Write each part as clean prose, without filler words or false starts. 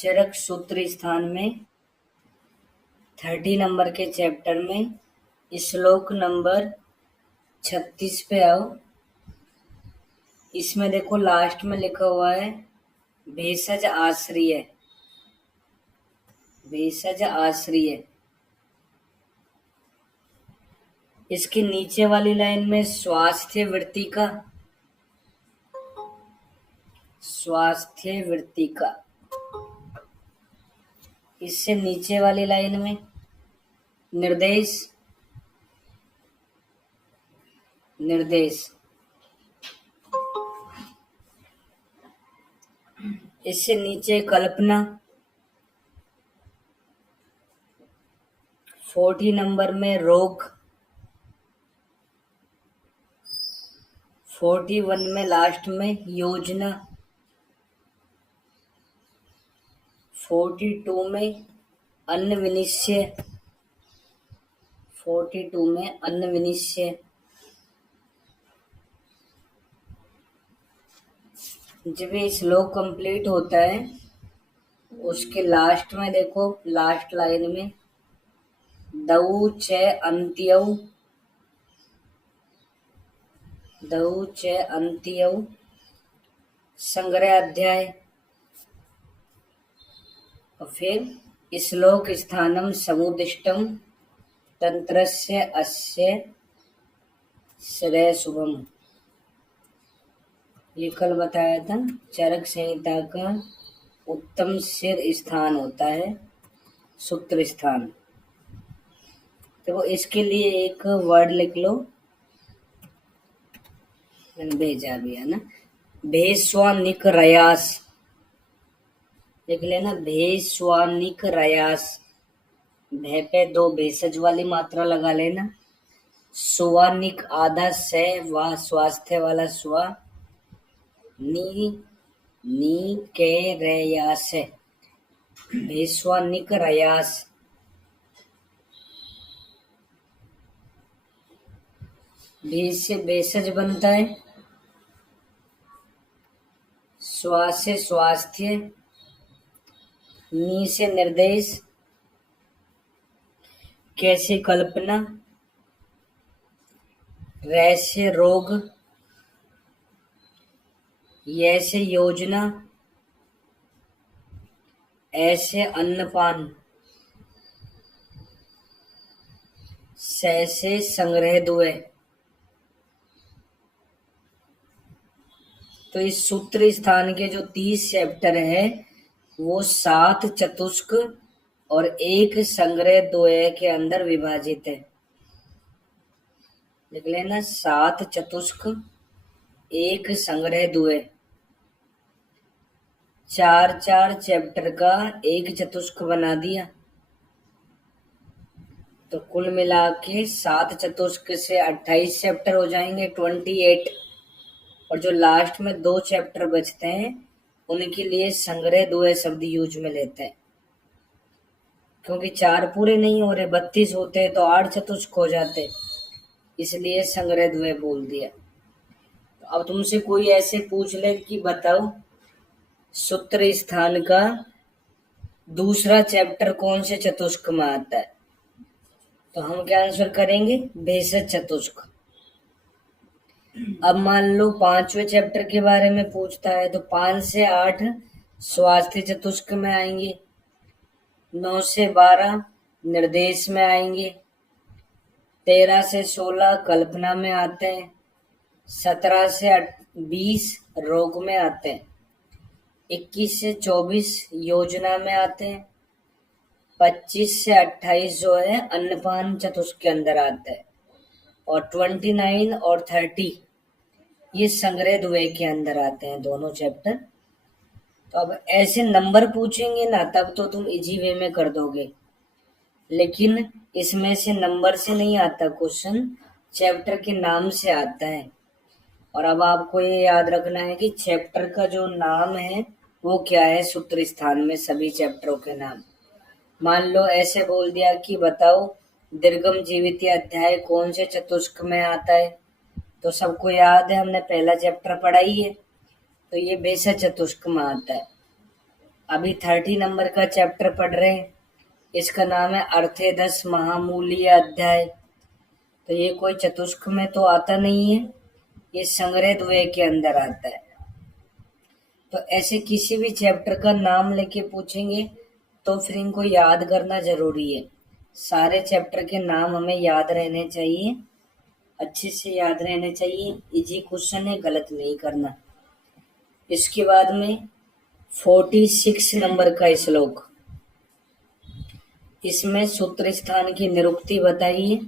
चरक सूत्र स्थान में 30 नंबर के चैप्टर में श्लोक नंबर 36 पे आओ। इसमें देखो लास्ट में लिखा हुआ है भेषज आश्रिय। भेषज आश्रिय। इसके नीचे वाली लाइन में स्वास्थ्य वृत्ति का, स्वास्थ्य वृत्ति का। इससे नीचे वाली लाइन में निर्देश, निर्देश। इससे नीचे कल्पना। 40 नंबर में रोग। 41 में लास्ट में योजना। 42 में अन्न विनिश्चय। 42 में अन्न विनिश्चय। जब ये श्लोक कंप्लीट होता है उसके लास्ट में देखो, लास्ट लाइन में दऊ च अंत्यौ, दऊ च अंत्यौ संग्रह अध्याय। और फिर श्लोक स्थानम समुदिष्टम तंत्रस्य अस्य सदय शुभम। ये कल बताया था, चरक संहिता का उत्तम सिर स्थान होता है सूत्र स्थान। तो इसके लिए एक वर्ड लिख लो, मैंने भेजा भी है ना, भेस्वानिक रयास लिख लेना। भेस्वानिक रयास। भे पे 2 भेषज वाली मात्रा लगा लेना। सुवानिक आधा से व स्वास्थ्य वाला स्वा। नी के रयास। भेस्वानिक रयास। भेष से भेषज बनता है। स्वा से स्वास्थ्य। नी से निर्देश। कैसे कल्पना। रै से रोग। ऐसे योजना। ऐसे अन्नपान। से संग्रह दुए। तो इस सूत्र स्थान के जो 30 चैप्टर है वो 7 चतुष्क और 1 संग्रह द्वय के अंदर विभाजित है। लिख लेना 7 चतुष्क 1 संग्रह द्वय। 4 चैप्टर का 1 चतुष्क बना दिया। तो कुल मिला के 7 चतुष्क से 28 चैप्टर हो जाएंगे, 28। और जो लास्ट में 2 चैप्टर बचते हैं उनके लिए संग्रह द्वय शब्द यूज में लेते हैं, क्योंकि 4 पूरे नहीं हो रहे, 32 होते तो 8 चतुष्क हो जाते, इसलिए संग्रह द्वय बोल दिया। तो अब तुमसे कोई ऐसे पूछ ले कि बताओ सूत्र स्थान का दूसरा चैप्टर कौन से चतुष्क में आता है, तो हम क्या आंसर करेंगे, भेषज चतुष्क। अब मान लो 5वें चैप्टर के बारे में पूछता है तो 5 से 8 स्वास्थ्य चतुष्क में आएंगे, 9 से 12 निर्देश में आएंगे, 13 से 16 कल्पना में आते हैं, 17 से 20 रोग में आते हैं, 21 से 24 योजना में आते हैं, 25 से 28 जो है अन्नपान चतुष्क के अंदर आता है, और 29 और 30 ये संग्रह द्वय के अंदर आते हैं दोनों चैप्टर। तो अब ऐसे नंबर पूछेंगे ना तब तो तुम इजी वे में कर दोगे, लेकिन इसमें से नंबर से नहीं आता क्वेश्चन, चैप्टर के नाम से आता है। और अब आपको ये याद रखना है कि चैप्टर का जो नाम है वो क्या है सूत्र स्थान में, सभी चैप्टरों के नाम। मान लो ऐसे बोल दिया कि बताओ दीर्घम जीवितीय अध्याय कौन से चतुष्क में आता है, तो सबको याद है, हमने पहला चैप्टर पढ़ा ही है, तो ये भेषज चतुष्क में आता है। अभी 30 नंबर का चैप्टर पढ़ रहे हैं। इसका नाम है अर्थे 10 महामूल्य अध्याय। तो ये कोई चतुष्क में तो आता नहीं है, ये संग्रह द्वय के अंदर आता है। तो ऐसे किसी भी चैप्टर का नाम लेके पूछेंगे तो फिर इनको याद करना जरूरी है। सारे चैप्टर के नाम हमें याद रहने चाहिए, अच्छे से याद रहने चाहिए। इजी क्वेश्चन है, गलत नहीं करना। इसके बाद में 46 नंबर का श्लोक, इसमें सूत्र स्थान की निरुक्ति बताइए।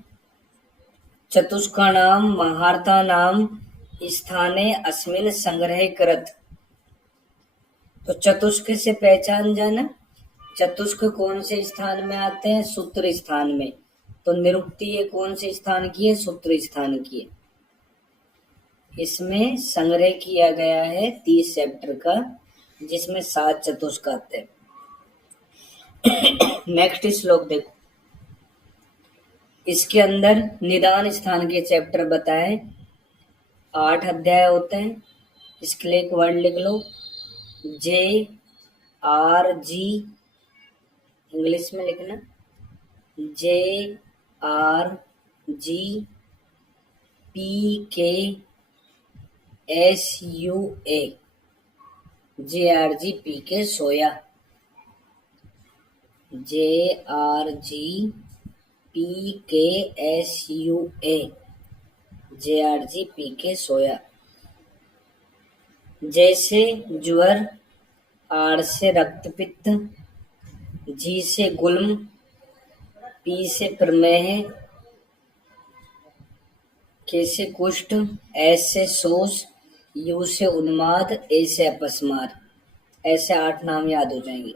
चतुष्काणाम महारथानाम स्थाने अस्मिन् संग्रह कृत। तो चतुष्क से पहचान जाना, चतुष्क कौन से स्थान में आते हैं? सूत्र स्थान में। तो निरुक्ति ये कौन से स्थान की है? सूत्र स्थान की है। इसमें संग्रह किया गया है 30 चैप्टर का, जिसमें 7 चतुष्क आते हैं। नेक्स्ट श्लोक देखो, इसके अंदर निदान स्थान के चैप्टर बताए। 8 अध्याय होते हैं। इसके लिए एक वर्ड लिख लो, JRG, इंग्लिश में लिखना JRGPKSUA, JRGPK सोया, JRGPKSUA, JRGPK सोया। जैसे ज्वर, आर से रक्तपित्त, जी से गुल्म, पी से प्रमेह, के से कुष्ठ, एस से शोष, यू से उन्माद, ए से अपस्मार। ऐसे 8 नाम याद हो जाएंगे।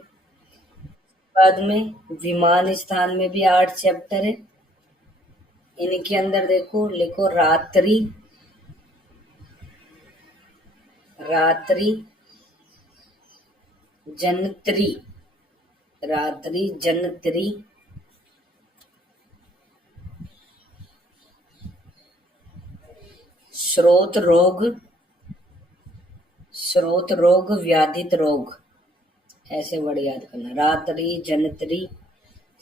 बाद में विमान स्थान में भी 8 चैप्टर है। इनके अंदर देखो, लिखो रात्रि, रात्रि जनत्री, रात्रि जनत्री, श्रोत रोग, श्रोत रोग, व्याधित रोग। ऐसे वर्ड याद करना, रात्रि जनत्री,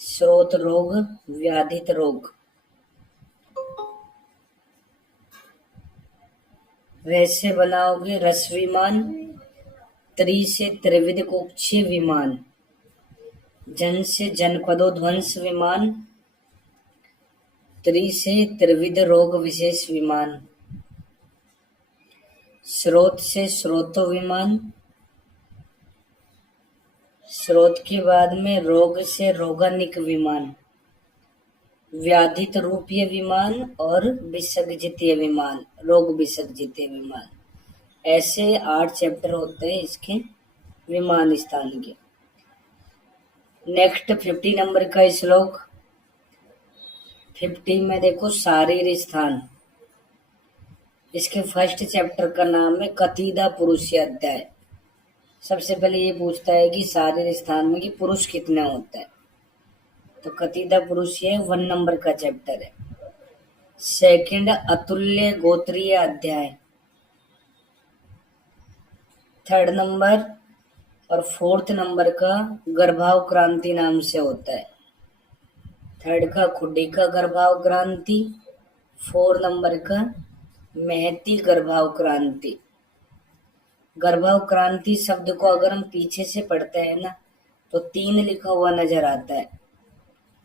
श्रोत रोग, व्याधित रोग। वैसे बनाओगे रस विमान, त्रि से त्रिविध कोक्षीय विमान, जन से जनपदोध्वंस विमान, त्रि से त्रिविध रोग विशेष विमान, स्रोत से स्रोतो विमान, स्रोत के बाद में रोग से रोगानिक विमान, व्याधित रूपीय विमान और विसर्जितीय विमान, रोग विसर्जितीय विमान। ऐसे 8 चैप्टर होते हैं इसके विमान स्थान के। नेक्स्ट 50 नंबर का श्लोक, 50 में देखो शारीर स्थान। इसके फर्स्ट चैप्टर का नाम है कतीदा पुरुष अध्याय। सबसे पहले ये पूछता है कि शारीर स्थान में कि पुरुष कितने होते हैं। तो कतीदा पुरुष 1 नंबर का चैप्टर है। सेकंड अतुल्य गोत्रीय अध्याय 3rd नंबर, और 4th नंबर का गर्भाव क्रांति नाम से होता है। 3rd का खुडी का गर्भाव क्रांति, 4 नंबर का महती गर्भाव क्रांति। गर्भाव क्रांति शब्द को अगर हम पीछे से पढ़ते हैं ना, तो 3 लिखा हुआ नजर आता है।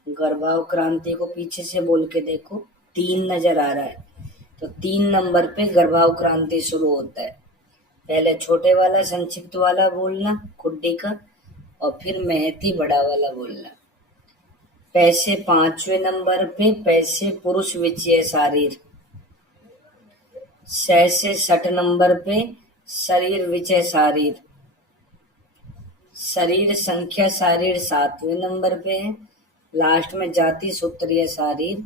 गर्भाव क्रांति को पीछे से बोल के देखो, 3 नजर आ रहा है। तो 3 नंबर पे गर्भाव क्रांति शुरू होता है। पहले छोटे वाला संक्षिप्त वाला बोलना खुड्डी का, और फिर महती बड़ा वाला बोलना। पैसे 5वें नंबर पे पैसे पुरुष विचय शारीर। 6 से 60 नंबर पे शरीर विचय शारीर। शरीर संख्या शारीर 7वें नंबर पे है। लास्ट में जाति सूत्रीय शारीर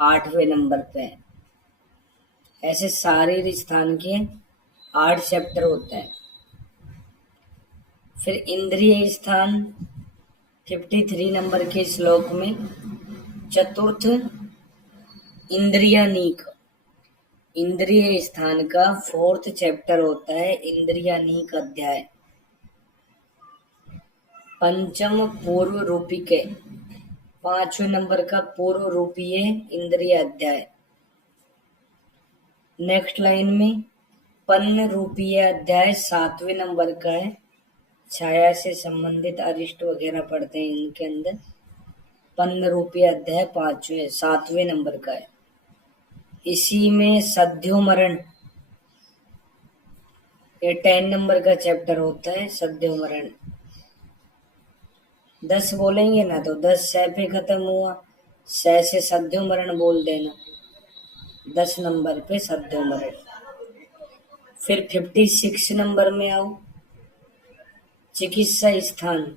8वें नंबर पे है। ऐसे शारीर स्थान के 8 चैप्टर होते हैं। फिर इंद्रिय स्थान 53 नंबर के श्लोक में चतुर्थ इंद्रियानीक, इंद्रिय स्थान का 4th चैप्टर होता है इंद्रियानीक अध्याय। पंचम पूर्व रूपिके, 5वें नंबर का पूर्व रूपीय इंद्रिय अध्याय। नेक्स्ट लाइन में पन्न रूपीय अध्याय 7वें नंबर का है। छाया से संबंधित अरिष्ट वगैरह पढ़ते हैं इनके अंदर। पन्न रूपीय अध्याय 7वें नंबर का है। इसी में सद्योमरण, ये 10 नंबर का चैप्टर होता है सद्योमरण। 10 बोलेंगे ना तो 10 स पे खत्म हुआ, स से सद्योमरण बोल देना। 10 नंबर पे सद्योमरण। फिर 56 नंबर में आओ, चिकित्सा स्थान।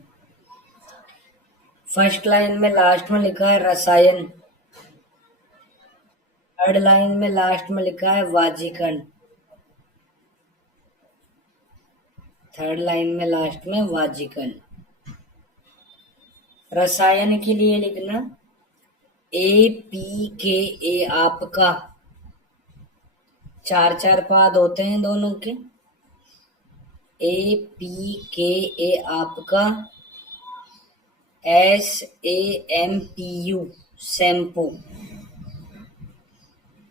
फर्स्ट लाइन में लास्ट में लिखा है रसायन, थर्ड लाइन में लास्ट में लिखा है वाजीकरण, थर्ड लाइन में लास्ट में वाजीकरण। रसायन के लिए लिखना APKA, आपका। 4 पाद होते हैं दोनों के। APKA आपका, SAMPU शैम्पू,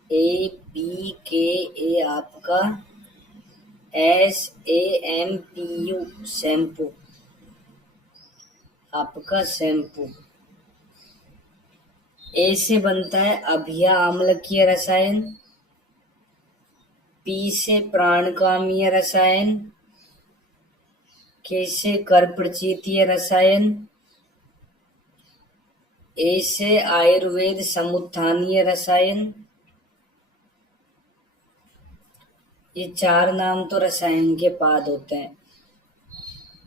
APKA आपका, SAMPU शैम्पू, आपका शैम्पू। ए से बनता है अभिया आम्लकीय रसायन, P से प्राणकामीय रसायन, K से कर्प्रचीतीय रसायन, A से आयुर्वेद समुत्थानीय रसायन। ये 4 नाम तो रसायन के पाद होते हैं।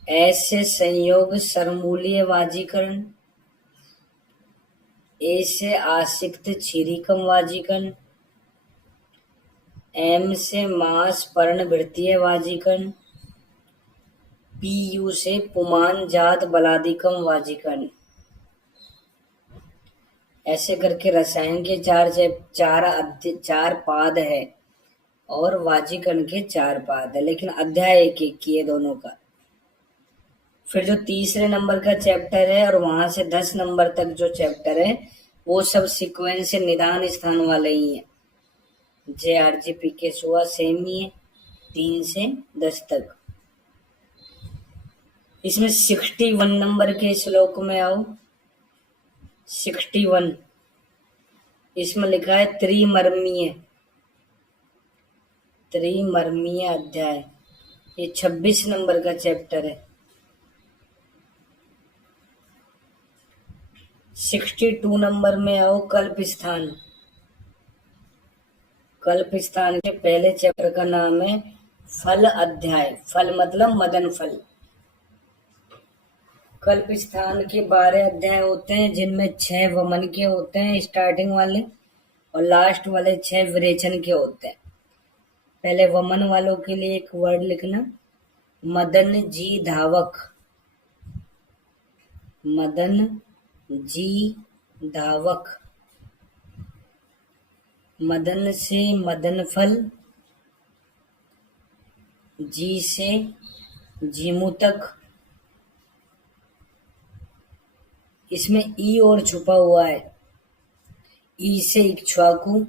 S से संयोग सरमूलीय वाजीकरण, A से आसिक्त क्षीरिकम वाजीकरण, M से मांस पर्णवृत्तीय वाजीकरण, PU से पुमान जात बलादिकम वाजीकरण। ऐसे करके रसायन के चार पाद है और वाजीकरण के 4 पाद है, लेकिन अध्याय एक एक की है दोनों का। फिर जो तीसरे नंबर का चैप्टर है और वहां से 10 नंबर तक जो चैप्टर है वो सब सीक्वेंस से निदान स्थान वाले ही है। JRGP हुआ सेम ही है, 3 से 10 तक। इसमें 61 नंबर के श्लोक में आओ। 61, इसमें लिखा है त्रिमर्मीय, त्रिमर्मीय अध्याय। ये 26 नंबर का चैप्टर है। 62 नंबर में आओ कल्प स्थान। कल्प स्थान के पहले चैप्टर का नाम है फल अध्याय। फल मतलब मदन फल। कल्प स्थान के 12 अध्याय होते हैं, जिनमें 6 वमन के होते हैं स्टार्टिंग वाले, और लास्ट वाले 6 विरेचन के होते हैं। पहले वमन वालों के लिए एक वर्ड लिखना, मदन जी धावक। मदन जी धावक। मदन से मदन फल, जी से जीमूतक। इसमें ई और छुपा हुआ है। ई से इक्ष्वाकु,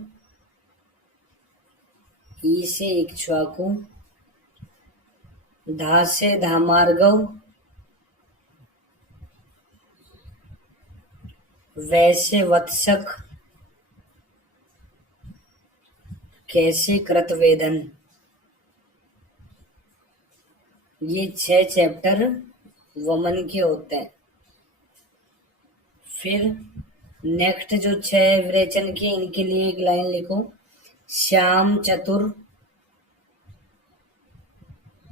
ई से इक्ष्वाकु। धा से धामार्गव, वैसे वत्सक, कैसे कृतवेदन। ये 6 चैप्टर वमन के होते हैं। फिर नेक्स्ट जो 6 विरेचन के, इनके लिए एक लाइन लिखो, श्याम चतुर,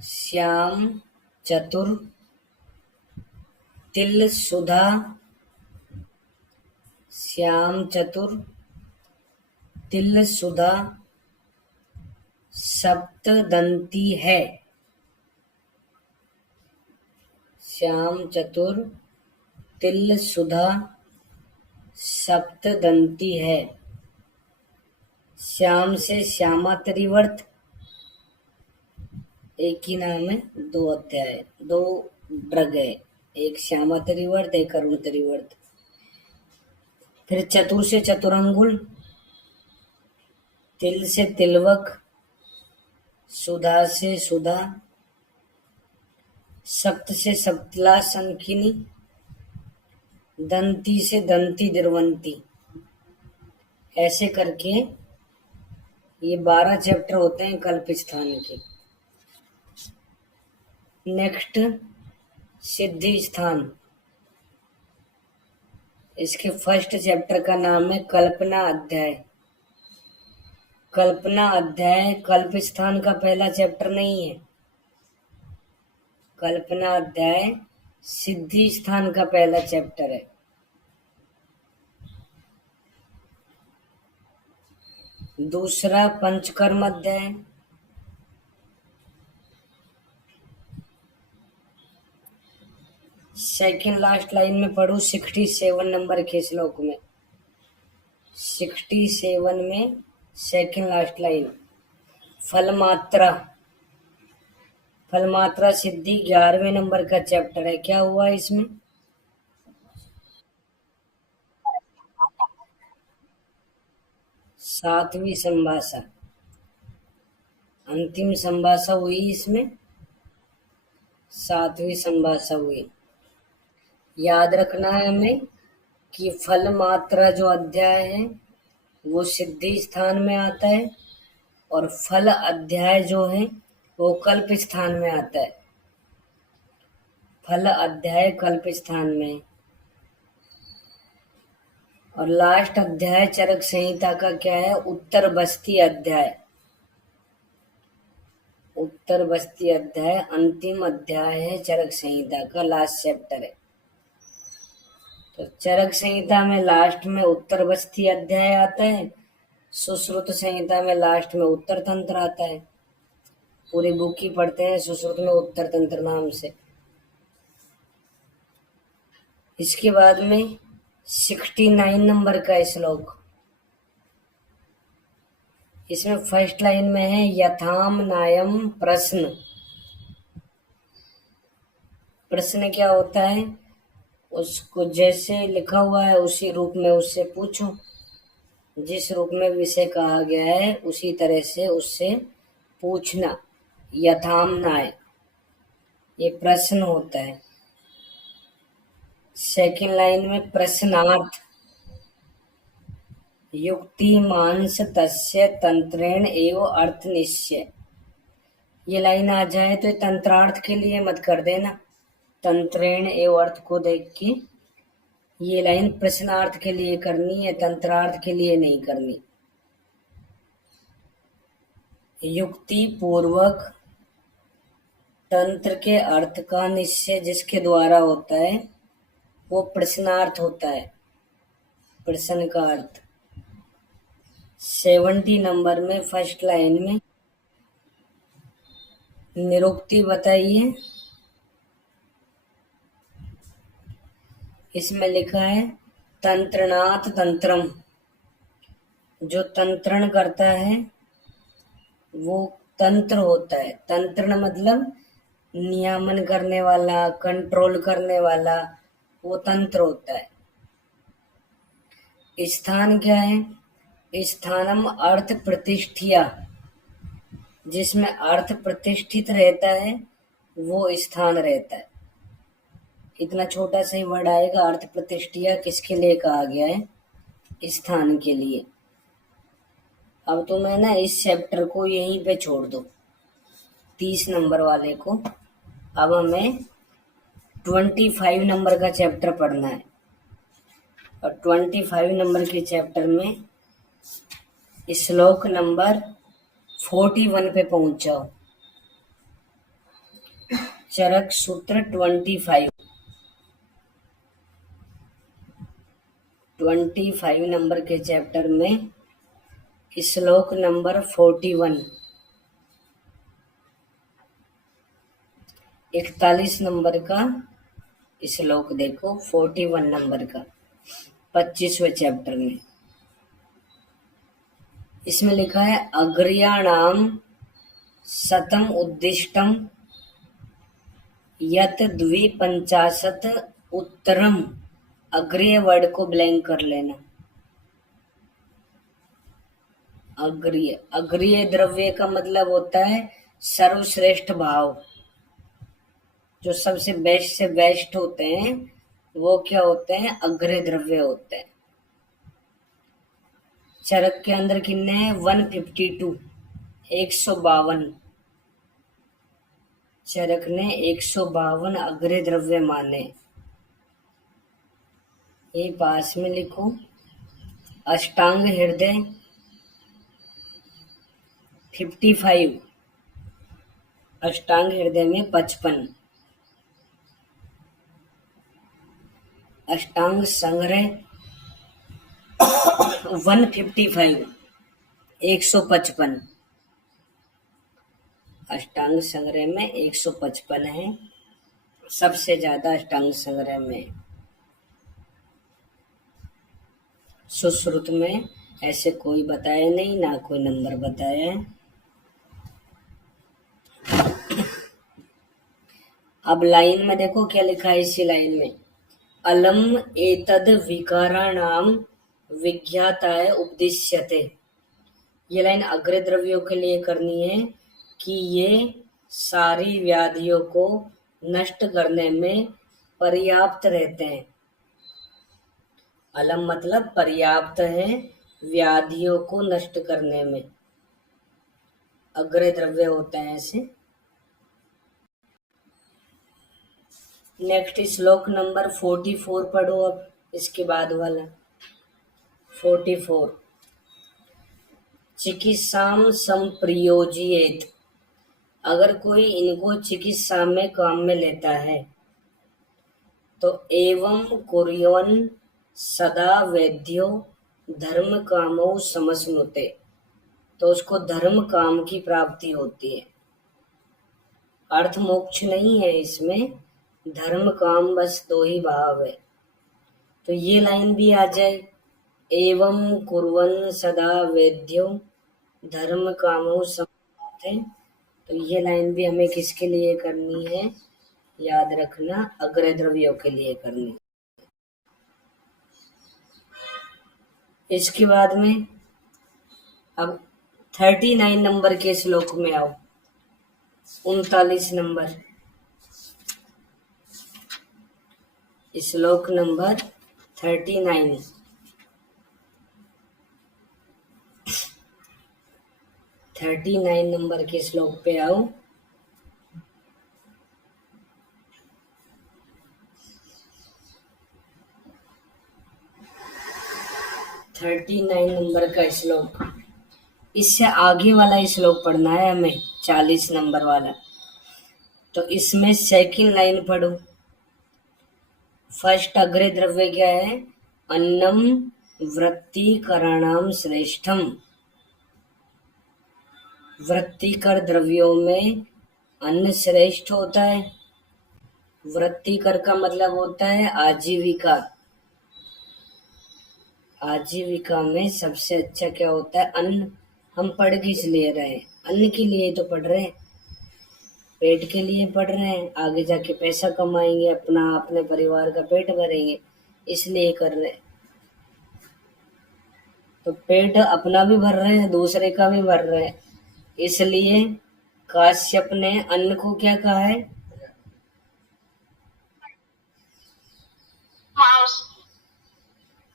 श्याम चतुर, तिल सुधा, श्याम चतुर, तिल सुधा, सप्तदंती है। श्याम चतुर, तिल सुधा, सप्तदंती है। श्याम से श्यामा त्रिवर्त, एक ही नाम है, 2 अध्याय, 2 ड्रग है। एक श्यामा त्रिवर्त, एक अरुण त्रिवर्त। फिर चतुर से चतुरंगुल, तिल से तिलवक, सुधा से सुधा, सप्त से सप्तला संखिनी, दंती से दंती दिरवंती। ऐसे करके ये 12 चैप्टर होते हैं कल्प स्थान के। नेक्स्ट, सिद्धि स्थान। इसके फर्स्ट चैप्टर का नाम है कल्पना अध्याय। कल्पना अध्याय कल्प स्थान का पहला चैप्टर नहीं है। कल्पना अध्याय सिद्धि स्थान का पहला चैप्टर है। दूसरा पंचकर्म अध्याय। सेकंड लास्ट लाइन में पढ़ू 67 नंबर के श्लोक में। 67 में सेकंड लास्ट लाइन, फल मात्रा। फल मात्रा सिद्धि 11वें नंबर का चैप्टर है। क्या हुआ इसमें? सातवीं संभाषा, अंतिम संभाषा हुई इसमें। सातवीं संभाषा हुई। याद रखना है हमें कि फल मात्रा जो अध्याय है वो सिद्धि स्थान में आता है, और फल अध्याय जो है वो कल्प स्थान में आता है। फल अध्याय कल्प स्थान में, और लास्ट अध्याय चरक संहिता का क्या है? उत्तर बस्ती अध्याय। उत्तर बस्ती अध्याय अंतिम अध्याय है चरक संहिता का, लास्ट चैप्टर है। तो चरक संहिता में लास्ट में उत्तर बस्ती अध्याय आता है, सुश्रुत संहिता में लास्ट में उत्तर तंत्र आता है। पूरी बुक ही पढ़ते हैं सुश्रुत में उत्तर तंत्र नाम से। इसके बाद में 69 नंबर का श्लोक। इसमें फर्स्ट लाइन में है यथाम नायम प्रश्न। प्रश्न क्या होता है? उसको जैसे लिखा हुआ है उसी रूप में उससे पूछो। जिस रूप में विषय कहा गया है उसी तरह से उससे पूछना। यथाम नाय, ये प्रश्न होता है। सेकंड लाइन में प्रश्नार्थ, युक्ति मांस तस्य तंत्रेण एव अर्थ निश्चय। ये लाइन आ जाए तो तंत्रार्थ के लिए मत कर देना, तंत्रेण एव अर्थ को देख के। ये लाइन प्रश्नार्थ के लिए करनी है, तंत्रार्थ के लिए नहीं करनी। युक्ति पूर्वक तंत्र के अर्थ का निश्चय जिसके द्वारा होता है वो प्रश्नार्थ होता है, प्रश्न का अर्थ। 70 नंबर में फर्स्ट लाइन में निरुक्ति बताइए। इसमें लिखा है तंत्रणात तंत्रम। जो तंत्रण करता है वो तंत्र होता है। तंत्रण मतलब नियमन करने वाला, कंट्रोल करने वाला, वो तंत्र होता है। स्थान क्या है? स्थानम अर्थ प्रतिष्ठिया, जिसमें अर्थ प्रतिष्ठित रहता है वो स्थान रहता है। इतना छोटा सा ही वर्ड आएगा, अर्थ प्रतिष्ठिया किसके लिए कहा गया है? स्थान के लिए। अब तो मैं ना इस चैप्टर को यहीं पे छोड़ दो, 30 नंबर वाले को। अब हमें 25 नंबर का चैप्टर पढ़ना है, और 25 नंबर के चैप्टर में श्लोक नंबर 41 पे पहुंच जाओ। चरक सूत्र 25 नंबर के चैप्टर में श्लोक नंबर 41, 41 नंबर का श्लोक देखो, 41 नंबर का 25वें चैप्टर में। इसमें लिखा है अग्र्याणाम शतम उद्दिष्टम यत द्विपंचाशत उत्तरम, अग्रिय वर्ड को ब्लैंक कर लेना। अग्रिय अग्रिय द्रव्य का मतलब होता है सर्वश्रेष्ठ भाव। जो सबसे बेस्ट से बेस्ट होते हैं वो क्या होते हैं? अग्रिय द्रव्य होते हैं। चरक के अंदर कितने हैं? 152, 152। चरक ने 152 अग्रिय द्रव्य माने। ये पास में लिखो। अष्टांग हृदय 55, अष्टांग हृदय में 55। अष्टांग संग्रह 155, 155। अष्टांग संग्रह में 155 है, सबसे ज्यादा अष्टांग संग्रह में। सुश्रुत में ऐसे कोई बताया नहीं, ना कोई नंबर बताया है। अब लाइन में देखो क्या लिखा है इसी लाइन में। अलम एतद विकाराणाम विज्ञाताय उपदिश्यते। ये लाइन अग्र द्रव्यों के लिए करनी है कि ये सारी व्याधियों को नष्ट करने में पर्याप्त रहते हैं। अलम मतलब पर्याप्त है व्याधियों को नष्ट करने में। अग्र द्रव्य होते हैं ऐसे। नेक्स्ट श्लोक नंबर 44 पढ़ो अब, इसके बाद वाला 44। चिकित्साम संप्रयोजयेत। अगर कोई इनको चिकित्सा में काम में लेता है तो एवं कुर्वन् सदा वैद्यो धर्म कामो समश्नुते, तो उसको धर्म काम की प्राप्ति होती है। अर्थ मोक्ष नहीं है इसमें, धर्म काम बस दो ही भाव है। तो ये लाइन भी आ जाए, एवं कुर्वन् सदा वैद्यो धर्म कामो समश्नुते। तो ये लाइन भी हमें किसके लिए करनी है? याद रखना, अग्र द्रव्यों के लिए करनी। इसके बाद में अब 39 नंबर के श्लोक में आओ। 39 नंबर, श्लोक नंबर 39। 39 नंबर के श्लोक पे आओ। थर्टी 39 नंबर का श्लोक, इससे आगे वाला श्लोक पढ़ना है हमें, 40 नंबर वाला। तो इसमें सेकंड लाइन पढ़ो। फर्स्ट अग्र द्रव्य क्या है? अन्नम वृत्तिकरणाम श्रेष्ठम। वृत्तिकर द्रव्यों में अन्न श्रेष्ठ होता है। वृत्तिकर का मतलब होता है आजीविका। आजीविका में सबसे अच्छा क्या होता है? अन्न। हम पढ़ किस लिए रहे हैं? अन्न के लिए तो पढ़ रहे हैं, पेट के लिए पढ़ रहे हैं। आगे जाके पैसा कमाएंगे, अपने परिवार का पेट भरेंगे, इसलिए कर रहे हैं। तो पेट अपना भी भर रहे हैं, दूसरे का भी भर रहे हैं। इसलिए काश्यप ने अन्न को क्या कहा है?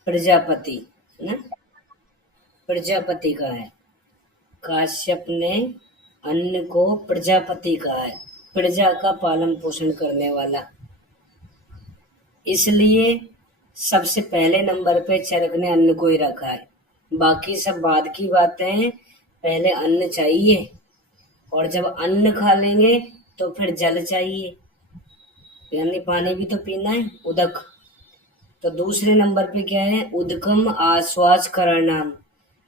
प्रजापति, है ना? प्रजापति का है। काश्यप ने अन्न को प्रजापति कहा है, प्रजा का पालन पोषण करने वाला। इसलिए सबसे पहले नंबर पे चरक ने अन्न को ही रखा है। बाकी सब बाद की बातें हैं, पहले अन्न चाहिए, और जब अन्न खा लेंगे तो फिर जल चाहिए, यानी पानी भी तो पीना है, उदक। तो दूसरे नंबर पे क्या है? उदकम आश्वास करणाम।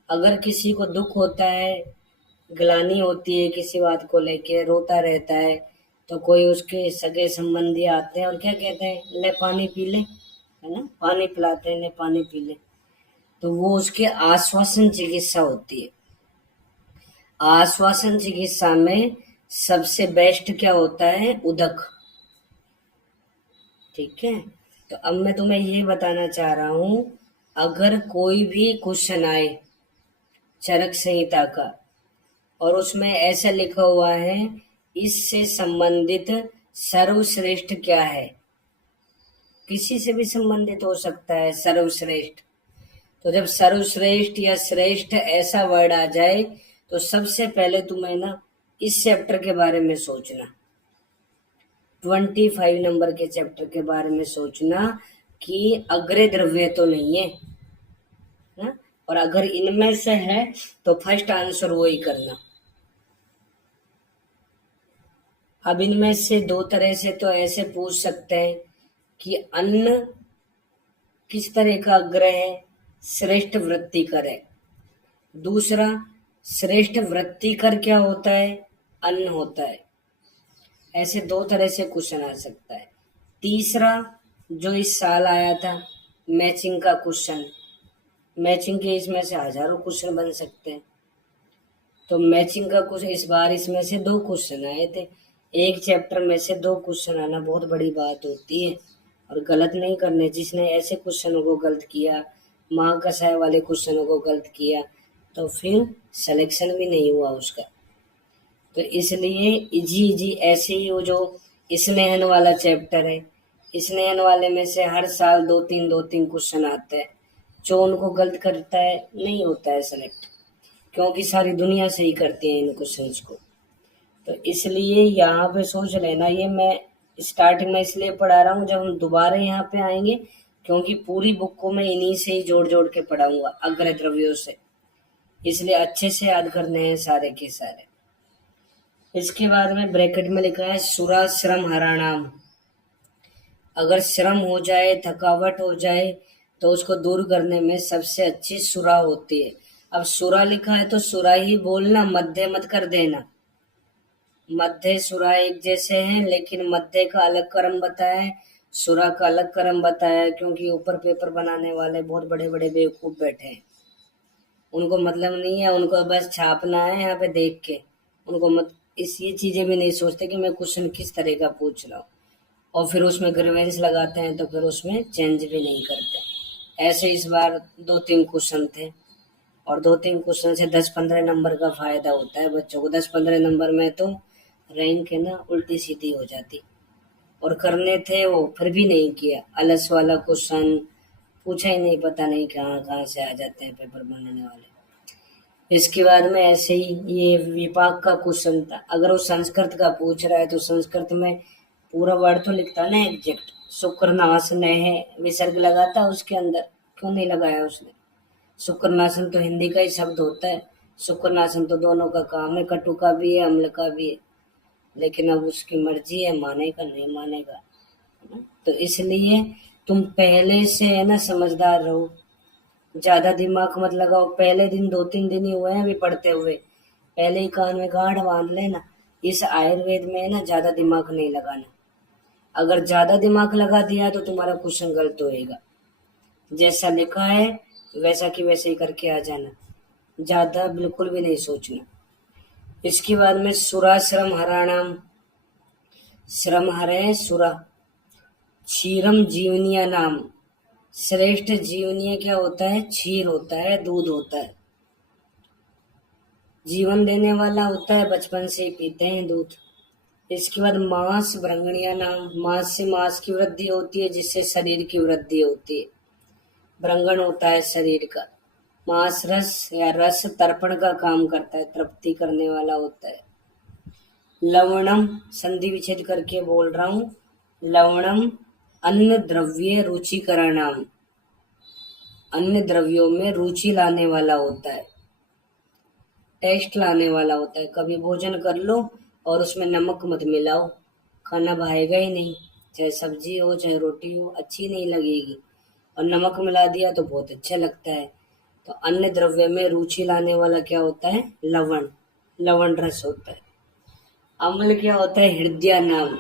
अगर किसी को दुख होता है, ग्लानि होती है, किसी बात को लेके रोता रहता है, तो कोई उसके सगे संबंधी आते हैं और क्या कहते हैं? ले पानी पी ले, है ना? पानी पिलाते हैं, ले पानी पी ले। तो वो उसके आश्वासन चिकित्सा होती है। आश्वासन चिकित्सा में सबसे बेस्ट क्या होता है? उदक। ठीक है। तो अब मैं तुम्हें ये बताना चाह रहा हूं, अगर कोई भी क्वेश्चन आए चरक संहिता का और उसमें ऐसा लिखा हुआ है, इससे संबंधित सर्वश्रेष्ठ क्या है, किसी से भी संबंधित हो सकता है सर्वश्रेष्ठ। तो जब सर्वश्रेष्ठ या श्रेष्ठ ऐसा वर्ड आ जाए तो सबसे पहले तुम्हें ना इस चैप्टर के बारे में सोचना, 25 नंबर के चैप्टर के बारे में सोचना कि अग्रे द्रव्य तो नहीं है ना, और अगर इनमें से है तो फर्स्ट आंसर वो ही करना। अब इनमें से दो तरह से तो ऐसे पूछ सकते हैं कि अन्न किस तरह का ग्रह है, श्रेष्ठ वृत्तिकर है। दूसरा, श्रेष्ठ वृत्तिकर क्या होता है, अन्न होता है। ऐसे दो तरह से क्वेश्चन आ सकता है। तीसरा, जो इस साल आया था मैचिंग का क्वेश्चन, मैचिंग के इसमें से हजारों क्वेश्चन बन सकते हैं। तो मैचिंग का क्वेश्चन इस बार इसमें से दो क्वेश्चन आए थे। एक चैप्टर में से दो क्वेश्चन आना बहुत बड़ी बात होती है, और गलत नहीं करने। जिसने ऐसे क्वेश्चनों को गलत किया, माँ कसाय वाले क्वेश्चनों को गलत किया, तो फिर सिलेक्शन भी नहीं हुआ उसका। तो इसलिए इजी इजी ऐसे ही वो जो स्नेहन वाला चैप्टर है, स्नेहन वाले में से हर साल दो तीन क्वेश्चन आते हैं। जो उनको गलत करता है नहीं होता है सेलेक्ट, क्योंकि सारी दुनिया से ही करती है इन क्वेश्चंस को। तो इसलिए यहाँ पे सोच लेना, ये मैं स्टार्टिंग में इसलिए पढ़ा रहा हूँ, जब हम दोबारा यहाँ पे आएंगे, क्योंकि पूरी बुक को मैं इन्हीं से ही जोड़ जोड़ के पढ़ाऊंगा, अग्र द्रव्यों से, इसलिए अच्छे से याद करने हैं सारे के सारे। इसके बाद में ब्रैकेट में लिखा है सुरा श्रम हराणाम। अगर श्रम हो जाए, थकावट हो जाए, तो उसको दूर करने में सबसे अच्छी सुरा होती है। अब सुरा लिखा है तो सुरा ही बोलना, मध्य मत कर देना। मध्य सुरा एक जैसे हैं, लेकिन मध्य का अलग क्रम बताया है, सुरा का अलग क्रम बताया है, क्योंकि ऊपर पेपर बनाने वाले बहुत बड़े बड़े बेवकूफ बैठे हैं। उनको मतलब नहीं है, उनको बस छापना है यहाँ पे देख के। उनको मत ये चीजें भी नहीं सोचते कि मैं क्वेश्चन किस तरह का पूछ रहा हूँ, और फिर उसमें ग्रेवेंस लगाते हैं, तो फिर उसमें चेंज भी नहीं करते। ऐसे इस बार दो तीन क्वेश्चन थे, और दो तीन क्वेश्चन से 10-15 नंबर का फायदा होता है बच्चों को। 10-15 नंबर में तो रैंक है ना उल्टी सीधी हो जाती। और करने थे वो, फिर भी नहीं किया। अलस वाला क्वेश्चन पूछा ही नहीं, पता नहीं कहाँ कहाँ से आ जाते हैं पेपर बनाने वाले। इसके बाद में ऐसे ही ये विपाक का क्वेश्चन था। अगर वो संस्कृत का पूछ रहा है तो संस्कृत में पूरा वर्ड तो लिखता ना एग्जैक्ट, शुक्रनासन है, विसर्ग लगाता उसके अंदर, क्यों नहीं लगाया उसने। शुक्रनाशन तो हिंदी का ही शब्द होता है। शुक्रनाशन तो दोनों का काम है, कटु का भी है, अम्ल का भी है, लेकिन अब उसकी मर्जी है, मानेगा नहीं मानेगा, है ना। तो इसलिए तुम पहले से है ना समझदार रहो, ज्यादा दिमाग मत लगाओ। पहले दिन 2-3 दिन ही हुए हैं अभी पढ़ते हुए, पहले ही कान में गांठ बांध लेना। इस आयुर्वेद में है ना ज्यादा दिमाग नहीं लगाना। अगर ज्यादा दिमाग लगा दिया तो तुम्हारा क्वेश्चन गलत होएगा। जैसा लिखा है वैसा की वैसे ही करके आ जाना, ज्यादा बिल्कुल भी नहीं सोचना। इसके बाद में सुरा श्रम हराणाम, श्रम हरे सुरा। क्षीरम जीवनिया नाम, श्रेष्ठ जीवनीय क्या होता है, क्षीर होता है, दूध होता है, जीवन देने वाला होता है, बचपन से ही पीते हैं दूध। इसके बाद मांस भ्रंगणिया नाम, मांस से मांस की वृद्धि होती है, जिससे शरीर की वृद्धि होती है, भ्रंगण होता है शरीर का। मांस रस या रस तर्पण का काम करता है, तृप्ति करने वाला होता है। लवणम, संधि विच्छेद करके बोल रहा हूँ, लवणम अन्न द्रव्य रुचिकरणाम, अन्य द्रव्यों में रुचि लाने वाला होता है, टेस्ट लाने वाला होता है। कभी भोजन कर लो और उसमें नमक मत मिलाओ, खाना भाएगा ही नहीं, चाहे सब्जी हो चाहे रोटी हो, अच्छी नहीं लगेगी। और नमक मिला दिया तो बहुत अच्छा लगता है। तो अन्य द्रव्य में रुचि लाने वाला क्या होता है, लवण, लवण रस होता है। अम्ल क्या होता है, हृदय नाम,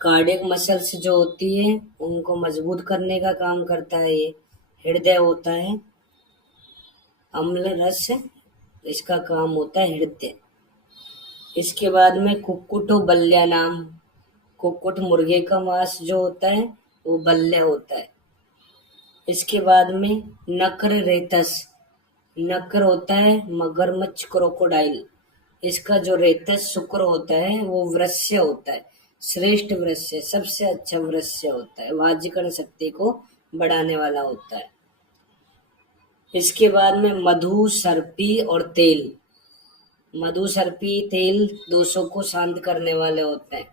कार्डियक मसल्स जो होती है उनको मजबूत करने का काम करता है, ये हृदय होता है। अम्ल रस, इसका काम होता है हृदय। इसके बाद में कुक्कुटो बल्या नाम, कुक्कुट मुर्गे का मांस जो होता है वो बल्ले होता है। इसके बाद में नक्र रेतस, नक्र होता है मगरमच्छ क्रोकोडाइल। इसका जो रेतस शुक्र होता है वो वृष्य होता है, श्रेष्ठ वृष्य, सबसे अच्छा वृष्य होता है, वाजिकरण शक्ति को बढ़ाने वाला होता है। इसके बाद में मधु, सर्पी और तेल। मधु, सर्पी, तेल दोषों को शांत करने वाले होते हैं।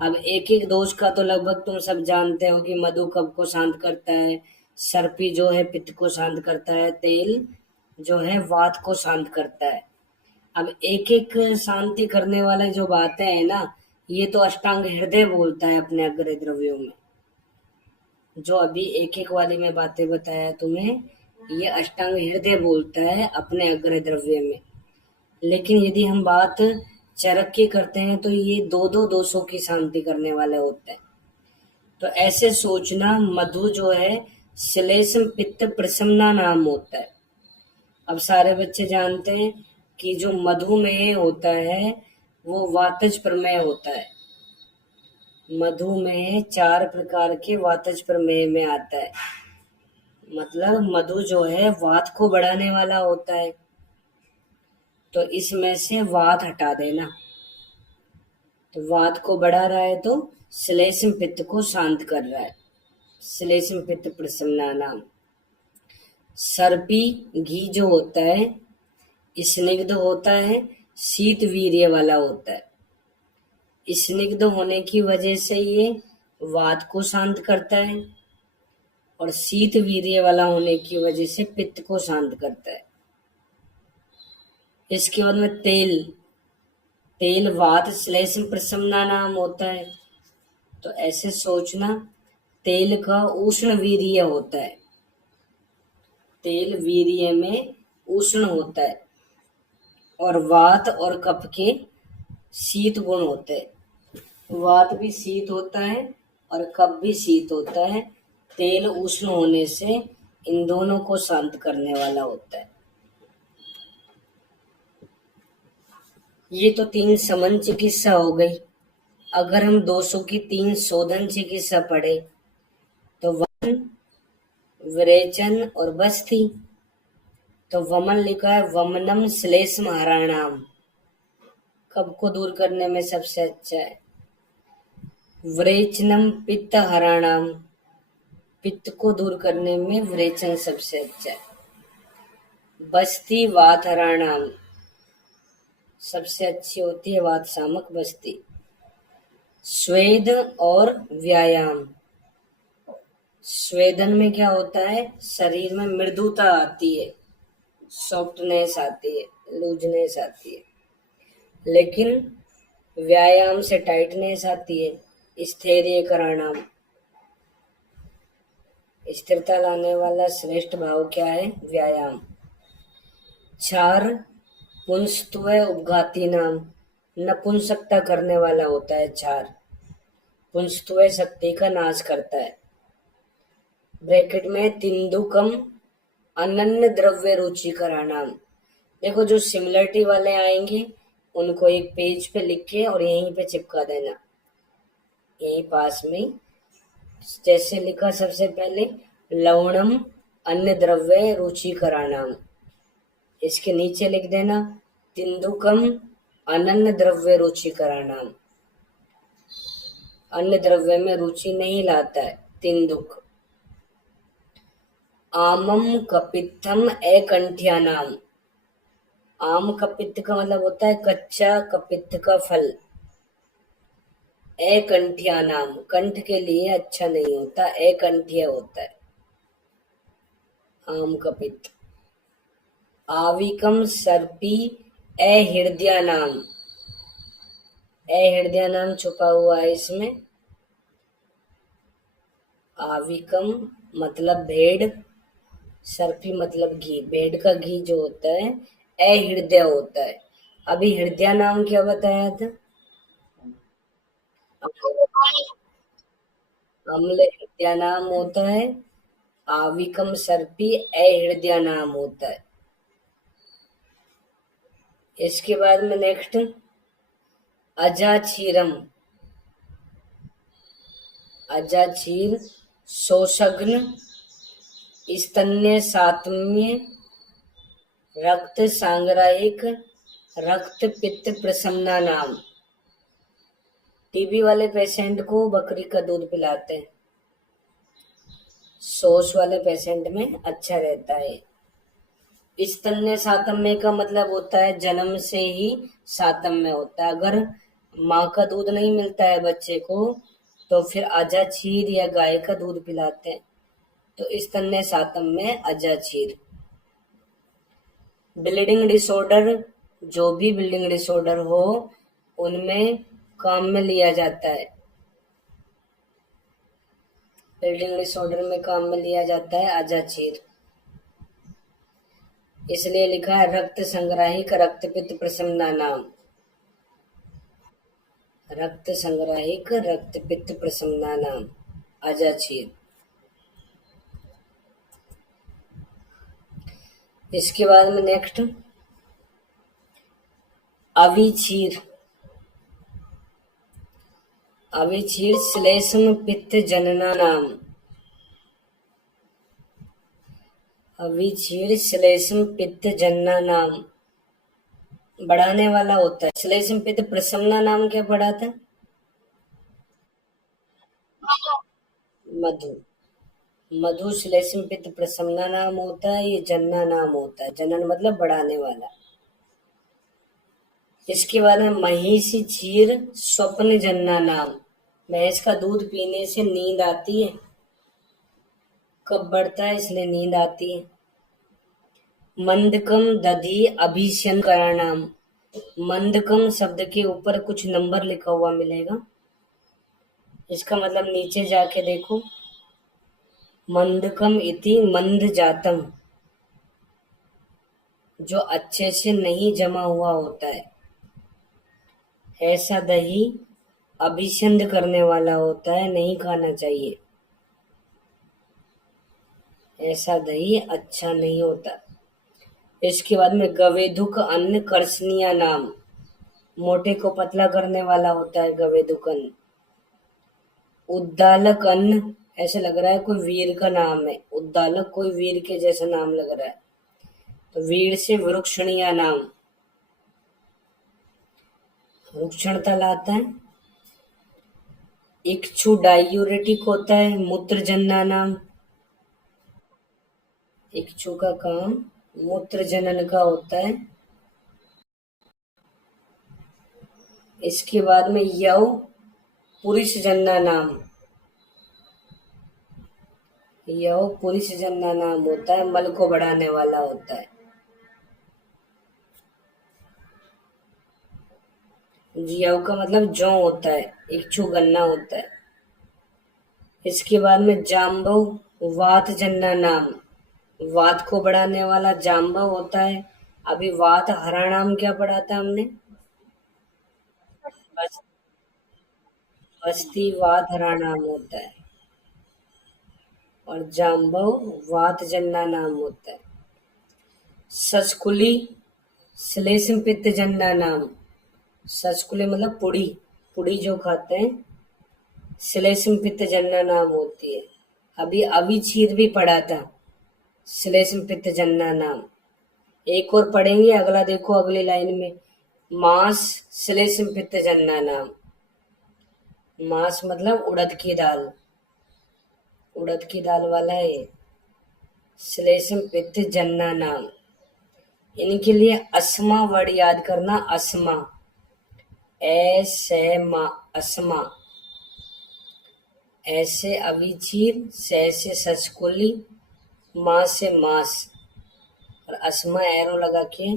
अब एक एक दोष का तो लगभग तुम सब जानते हो कि मधु कफ को शांत करता है, सर्पी जो है पित्त को शांत करता है, तेल जो है वात को शांत करता है। अब एक एक शांति करने वाले जो बातें हैं ना, ये तो अष्टांग हृदय बोलता है अपने अग्र द्रव्यों में। जो अभी एक एक वाली में बातें बताया तुम्हें, ये अष्टांग हृदय बोलता है अपने अग्र द्रव्य में। लेकिन यदि हम बात चरक की करते हैं तो ये दो दो दोषों की शांति करने वाले होते हैं। तो ऐसे सोचना, मधु जो है श्लेष्म पित्त प्रशमना नाम होता है। अब सारे बच्चे जानते हैं कि जो मधुमेह होता है वो वातज प्रमेय होता है। मधुमेह 4 प्रकार के वातज प्रमेय में आता है। मतलब मधु जो है वात को बढ़ाने वाला होता है, तो इसमें से वात हटा देना। तो वात को बढ़ा रहा है तो श्लेष्म पित्त को शांत कर रहा है, श्लेष्म पित्त प्रसन्ना नाम। सर्पी घी जो होता है स्निग्ध होता है, शीत वीर्य वाला होता है। स्निग्ध होने की वजह से ये वात को शांत करता है और शीत वीर्य वाला होने की वजह से पित्त को शांत करता है। इसके बाद में तेल, तेल वात श्लेष्म प्रशमना नाम होता है। तो ऐसे सोचना, तेल का उष्ण वीर्य होता है, तेल वीर्य में उष्ण होता है, और वात और कफ के शीत गुण होते हैं। वात भी शीत होता है और कफ भी शीत होता है। तेल उष्ण होने से इन दोनों को शांत करने वाला होता है। ये तो 3 समन चिकित्सा हो गई। अगर हम दोषों की 3 शोधन चिकित्सा पढ़े तो वमन, विरेचन और बस्ती। तो वमन लिखा है वमनम श्लेष्म हराणाम, कफ को दूर करने में सबसे अच्छा है। विरेचनम पित्त हराणाम, पित्त को दूर करने में विरेचन सबसे अच्छा है। बस्ती वात हराणाम, सबसे अच्छी होती है वात शामक बस्ती। स्वेद और व्यायाम, स्वेदन में क्या होता है, शरीर में मृदुता आती है, सॉफ्टनेस आती है, लूजनेस आती है। लेकिन व्यायाम से टाइटनेस आती है। स्थैर्य कराणाम, स्थिरता लाने वाला श्रेष्ठ भाव क्या है, व्यायाम। 4 पुंस्तव उपघाती नाम, नपुंसकता करने वाला होता है। 4 पुंस्तव शक्ति का नाश करता है। ब्रैकेट में तिंदुकम अनन्य द्रव्य रुचिकरा नाम। देखो जो सिमिलरिटी वाले आएंगे उनको एक पेज पे लिख के और यहीं पे चिपका देना, यहीं पास में। जैसे लिखा सबसे पहले लवणम अन्य द्रव्य रुचिकरा नाम, इसके नीचे लिख देना तिंदुकम अनन्य द्रव्य रुचिकरा नाम। अन्य द्रव्य में रुचि नहीं लाता है तिंदुक। आमम कपित्थम एकंठ्या नाम, आम कपित्त का मतलब होता है कच्चा कपित्त का फल। एकंठ्या नाम, कंठ के लिए अच्छा नहीं होता, एकंठ्य होता है आम कपित्त। आविकम सर्पी अहृदया नाम, अहृदया नाम छुपा हुआ है इसमें। आविकम मतलब भेड़, सर्पी मतलब घी, भेड़ का घी जो होता है अहृदय होता है। अभी हृदय नाम क्या बताया था, अम्ल हृदय नाम होता है, आविकम सर्पी अहृदय नाम होता है। इसके बाद में नेक्स्ट अजाक्षीरम, अजाचीर, शोषग्न, स्तन्य सातम्य, रक्त सांग्राहिक, रक्त पित्त प्रशमना नाम। टीबी वाले पेशेंट को बकरी का दूध पिलाते हैं, सॉस वाले पेशेंट में अच्छा रहता है। स्तन्य सातम्य का मतलब होता है जन्म से ही सातम्य होता है। अगर माँ का दूध नहीं मिलता है बच्चे को तो फिर अजाचीर या गाय का दूध पिलाते हैं, तो स्तन्य सातम्य अजाचीर। ब्लीडिंग डिसऑर्डर, जो भी ब्लीडिंग डिसऑर्डर हो उनमें काम में लिया जाता है। ब्लीडिंग डिसऑर्डर में काम में लिया जाता है अजाचीर, इसलिए लिखा है रक्त संग्राहिक रक्त पित्त प्रशमना नाम। रक्त संग्राहिक रक्त पित्त प्रशमना नाम अजाचीर। इसके बाद में नेक्स्ट अविचीर। अविचीर श्लेष्म पित्त जनना नाम। अविचीर श्लेष्म पित्त जनना नाम बढ़ाने वाला होता है। श्लेष्म पित्त प्रशमना नाम क्या पढ़ा था? मधु। मधु श्लेष्म पित्त प्रशमना नाम होता है, ये जनना नाम होता है। जनन मतलब बढ़ाने वाला। इसके बाद है महिषी क्षीर स्वप्न जनना नाम। भैंस का दूध पीने से नींद आती है, कब बढ़ता है इसलिए नींद आती है। मंदकम दधी अभिशन नाम। मंदकम शब्द के ऊपर कुछ नंबर लिखा हुआ मिलेगा, इसका मतलब नीचे जाके देखो। मंदकम इति मंद जातम, जो अच्छे से नहीं जमा हुआ होता है। ऐसा दही अभिषंद करने वाला होता है, नहीं खाना चाहिए। ऐसा दही अच्छा नहीं होता। इसके बाद में गवेदुक अन्न कर्षणीय नाम। मोटे को पतला करने वाला होता है गवेदुक अन्न। उद्दालक अन्न, ऐसे लग रहा है कोई वीर का नाम है। उद्दालक कोई वीर के जैसा नाम लग रहा है, तो वीर से वृक्षणीय नाम, वृक्षणता लाता है। इक्षु डायूरेटिक होता है, मूत्र जनना नाम। इक्षु का काम मूत्र जनन का होता है। इसके बाद में यव पुरुष जनना नाम। यव पुरुष जनना नाम होता है, मल को बढ़ाने वाला होता है। यव का मतलब जौ होता है, इक्षु गन्ना होता है। इसके बाद में जाम्बव वात जनना नाम। वात को बढ़ाने वाला जाम्बव होता है। अभी वात हरा नाम क्या पढ़ा था हमने? बस्ती वात हरा नाम होता है, और जाम्बव वात जन्ना नाम होता है। सचकुली श्लेष्म पित्त जन्ना नाम। सचकुली मतलब पुड़ी, पुड़ी जो खाते हैं, श्लेष्म पित्त जन्ना नाम होती है। अभी अविचीर भी पढ़ा था, श्लेष्म पित्त जन्ना नाम। एक और पढ़ेंगे, अगला देखो अगली लाइन में, मांस श्लेष्म पित्त जन्ना नाम। मांस मतलब उड़द की दाल, उड़द की दाल वाला है। श्लेष्म पित्त जन्ना नाम। इनके लिए अस्मा वर्ड याद करना, अस्मा, ऐसे अस्मा। ऐसे अविचीर, से सचकुली, मां से मांस, और अस्मा एरो लगा के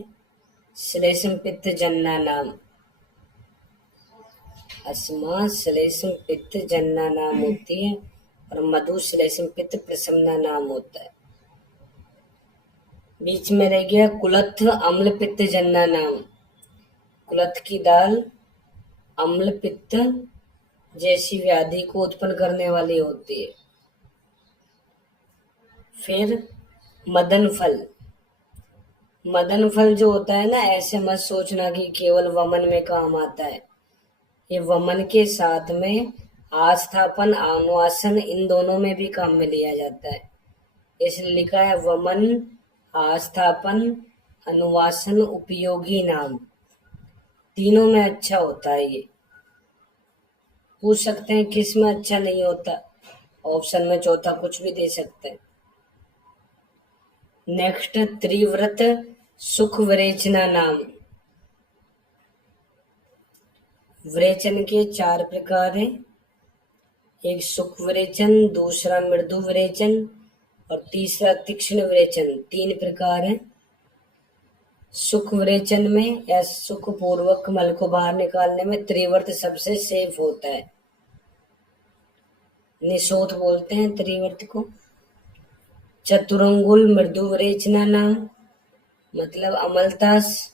श्लेष्म पित्त जन्ना नाम। अस्मा श्लेष्म पित्त जन्ना नाम होती है, और मधु श्लेष्म पित्त प्रशमना नाम होता है। बीच में रह गया कुलत्थ अम्ल पित्त जन्ना नाम। कुलत्थ की दाल अम्ल पित्त जैसी व्याधि को उत्पन्न करने वाली होती है। फिर मदन फल। मदन फल जो होता है ना, ऐसे मत सोचना कि केवल वमन में काम आता है। ये वमन के साथ में आस्थापन अनुवासन इन दोनों में भी काम में लिया जाता है। इसलिए लिखा है वमन, आस्थापन, अनुवासन, उपयोगी नाम, तीनों में अच्छा होता है ये। पूछ सकते हैं किस में अच्छा नहीं होता, ऑप्शन में चौथा कुछ भी दे सकते हैं। नेक्स्ट, त्रिव्रत सुख विरेचना नाम। विरेचन के 4 प्रकार हैं। एक सुख विरेचन, दूसरा मृदु विरेचन और तीसरा तीक्ष्ण विरेचन। 3 प्रकार हैं। सुख विरेचन में या सुख पूर्वक मल को बाहर निकालने में त्रिव्रत सबसे सेफ होता है। निशोथ बोलते हैं त्रिव्रत को। चतुरंगुल मृदु विरेचना नाम, मतलब अमलतास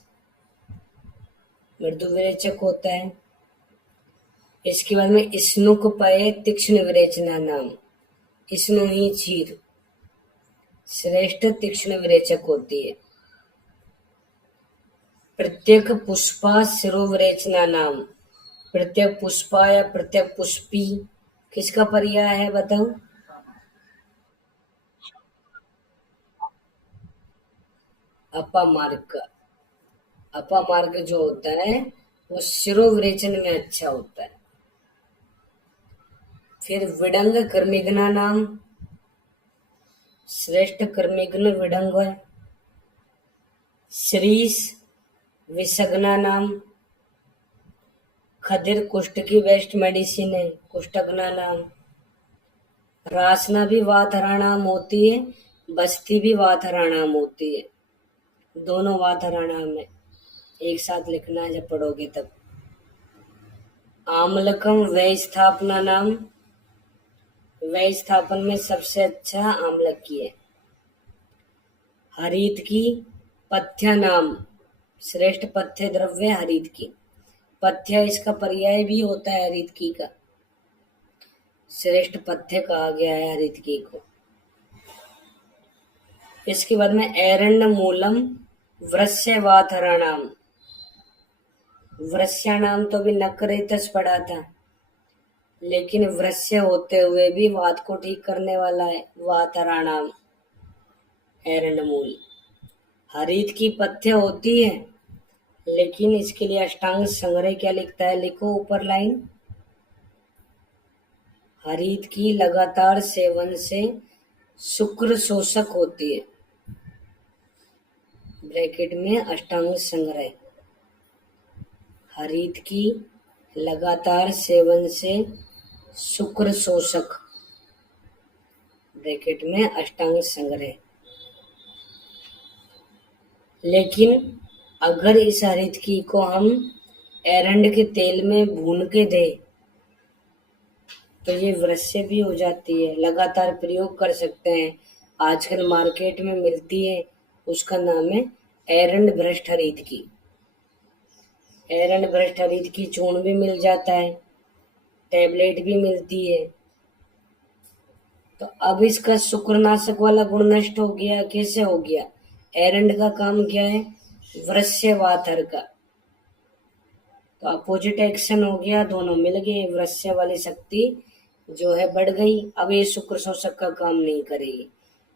मृदु विरेचक होता है। इसके बाद में स्नुक पय तीक्ष्ण विरेचना नाम, स्नु ही चीर श्रेष्ठ तीक्ष्ण विरेचक होती है। प्रत्येक पुष्पा सिरो विरेचना नाम, प्रत्येक पुष्पा या प्रत्येक पुष्पी किसका पर्याय है बताओ? अपामार्ग का। अपामार्ग जो होता है वो सिरो विरेचन में अच्छा होता है। फिर विडंग कर्मिघ्ना नाम, श्रेष्ठ कर्मिघ्न विडंग है। श्रीस विसगना नाम, खदिर कुष्ठ की बेस्ट मेडिसिन है, कुष्ठगना नाम। रासना भी वातराणाम होती है, बस्ती भी वातराणाम होती है। दोनों वातराणाम में एक साथ लिखना है जब पढ़ोगे तब। आमलकम व्यय स्थापना नाम, व्यय स्थापन में सबसे अच्छा आमलक की है। हरित की पथ्य नाम, श्रेष्ठ पथ्य द्रव्य हरित की। पथ्य इसका पर्याय भी होता है हरित की का, श्रेष्ठ पथ्य कहा गया है हरित की को। इसके बाद में एरण्य मूलम वृश्य वाथराणाम, वृश्याणाम तो भी नक्रेतस पढ़ा था, लेकिन वृश्य होते हुए भी वात को ठीक करने वाला है वातराणाम एरण्य मूल। हरित की पथ्य होती है, लेकिन इसके लिए अष्टांग संग्रह क्या लिखता है, लिखो ऊपर लाइन। हरित की लगातार सेवन से शुक्र शोषक होती है, ब्रैकेट में अष्टांग संग्रह। हरित की लगातार सेवन से शुक्र शोषक, ब्रैकेट में अष्टांग संग्रह। लेकिन अगर इस हरित की को हम एरंड के तेल में भून के दें तो ये वृश्य भी हो जाती है। लगातार प्रयोग कर सकते हैं। आजकल मार्केट में मिलती है, उसका नाम है एरंड भ्रष्ट हरित की। एरंड भ्रष्ट हरित की चूर्ण भी मिल जाता है, टैबलेट भी मिलती है। तो अब इसका शुक्रनाशक वाला गुण नष्ट हो गया। कैसे हो गया? एरंड का काम क्या है? वृश्य वातर का, तो अपोजिट एक्शन हो गया, दोनों मिल गए। वृश्य वाली शक्ति जो है बढ़ गई, अब ये शुक्र शोषक का काम नहीं करेगी।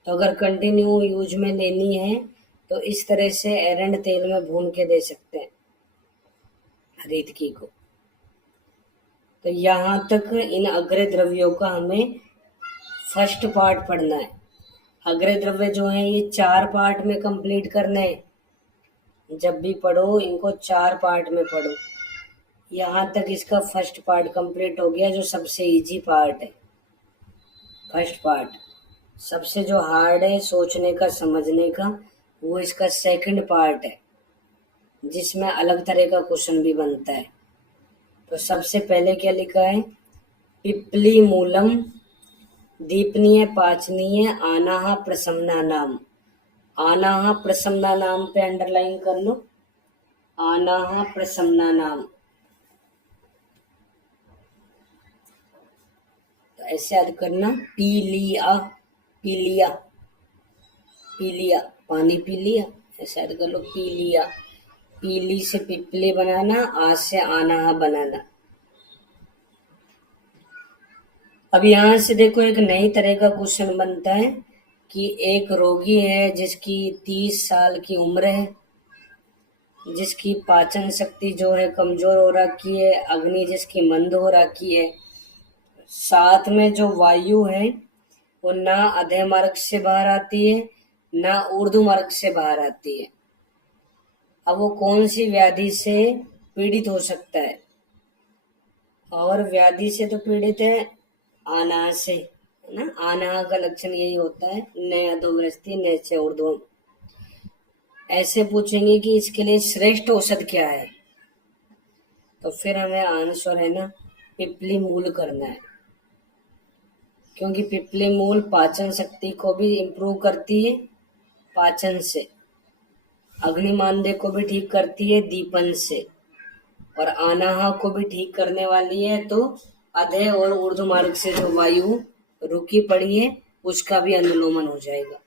तो अगर कंटिन्यू यूज में लेनी है तो इस तरह से एरंड तेल में भून के दे सकते हैं हरित की को। तो यहाँ तक इन अग्रय द्रव्यों का हमें फर्स्ट पार्ट पढ़ना है। अग्रय द्रव्य जो है ये 4 पार्ट में कंप्लीट करने हैं। जब भी पढ़ो इनको 4 पार्ट में पढ़ो। यहाँ तक इसका फर्स्ट पार्ट कंप्लीट हो गया, जो सबसे इजी पार्ट है। फर्स्ट पार्ट सबसे जो हार्ड है सोचने का, समझने का, वो इसका सेकंड पार्ट है, जिसमें अलग तरह का क्वेश्चन भी बनता है। तो सबसे पहले क्या लिखा है? पिपली मूलम दीपनीय पाचनीय आनाहा प्रसमना नाम। आनाहा प्रसमना नाम पे अंडरलाइन कर लो। आनाहा प्रसमना नाम, तो ऐसे याद करना। पीलिया, पीलिया, पीलिया, पानी पी लिया, ऐसे याद कर लो। पीलिया, पीली से पिपले बनाना, आ से आनाहा बनाना। अब यहाँ से देखो एक नई तरह का क्वेश्चन बनता है कि एक रोगी है जिसकी 30 साल की उम्र है, जिसकी पाचन शक्ति जो है कमजोर हो रखी है, अग्नि जिसकी मंद हो रखी है, साथ में जो वायु है वो ना अधे मार्ग से बाहर आती है ना ऊर्ध्व मार्ग से बाहर आती है। अब वो कौन सी व्याधि से पीड़ित हो सकता है? और व्याधि से तो पीड़ित है आना से, है ना। आना का लक्षण यही होता है, न अधोग्रस्ती न से ऊर्ध्वम। ऐसे पूछेंगे कि इसके लिए श्रेष्ठ औषध क्या है, तो फिर हमें आंसर है ना पिपली मूल करना है, क्योंकि पिपली मूल पाचन शक्ति को भी इम्प्रूव करती है पाचन से, अग्निमांद्य को भी ठीक करती है दीपन से, और आनाहा को भी ठीक करने वाली है। तो अधे और ऊर्ध्व मार्ग से जो वायु रुकी पड़ी है उसका भी अनुलोमन हो जाएगा।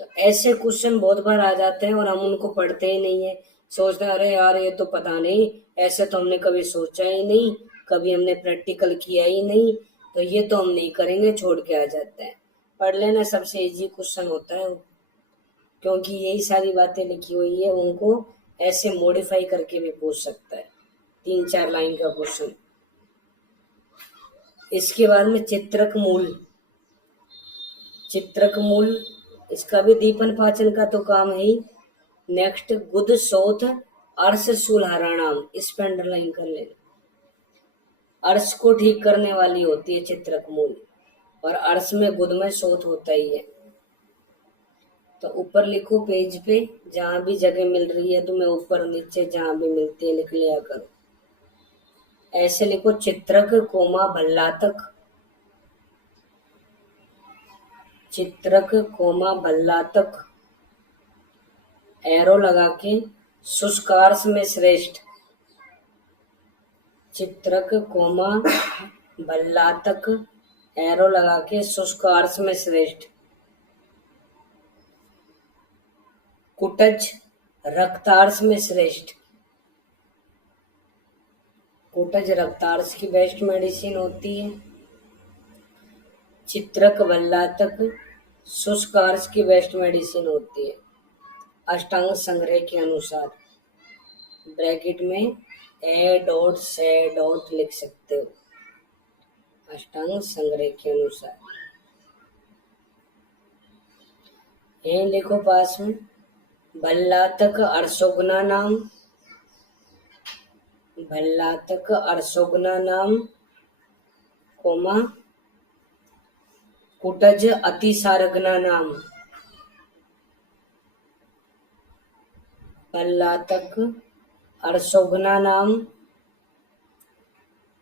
तो ऐसे क्वेश्चन बहुत बार आ जाते हैं और हम उनको पढ़ते ही नहीं है, सोचते हैं अरे यार ये तो पता नहीं, ऐसे तो हमने कभी सोचा ही नहीं, कभी हमने प्रैक्टिकल किया ही नहीं, तो ये तो हम नहीं करेंगे, छोड़ के आ जाते हैं। पढ़ लेना सबसे इजी क्वेश्चन होता है, क्योंकि यही सारी बातें लिखी हुई है, उनको ऐसे मॉडिफाई करके भी पूछ सकता है, 3-4 लाइन का क्वेश्चन। इसके बाद में चित्रक मूल, चित्रक मूल इसका भी दीपन पाचन का तो काम है ही। नेक्स्ट गुद सोथ अर्श सुलहराणाम, इस पे अंडरलाइन कर लेना। अर्श को ठीक करने वाली होती है चित्रक मूल, और अर्श में गुद में सोथ होता ही है। तो ऊपर लिखो पेज पे, जहां भी जगह मिल रही है तुम्हें ऊपर नीचे जहां भी मिलती है लिख लिया करो। ऐसे लिखो चित्रक कोमा भल्लातक, चित्रक कोमा भल्लातक, एरो लगा के शुष्कार्ष में श्रेष्ठ, चित्रक कोमा भल्लातक एरो लगा के शुष्कार्ष में श्रेष्ठ। कुटज रक्तार्ष में श्रेष्ठ, कुटज रक्तार्ष की बेस्ट मेडिसिन होती है। चित्रक भल्लातक शुष्कार्ष की बेस्ट मेडिसिन होती है अष्टांग संग्रह के अनुसार। ब्रैकेट में ए डॉट से डॉट लिख सकते हो, अष्टांग संग्रह के अनुसार। यही लिखो पास में, भल्लातक अर्शोगना नाम, भल्लातक अर्शोगना नाम कोमा कुटज अतिसारगना नाम, भल्लातक अर्शोगना नाम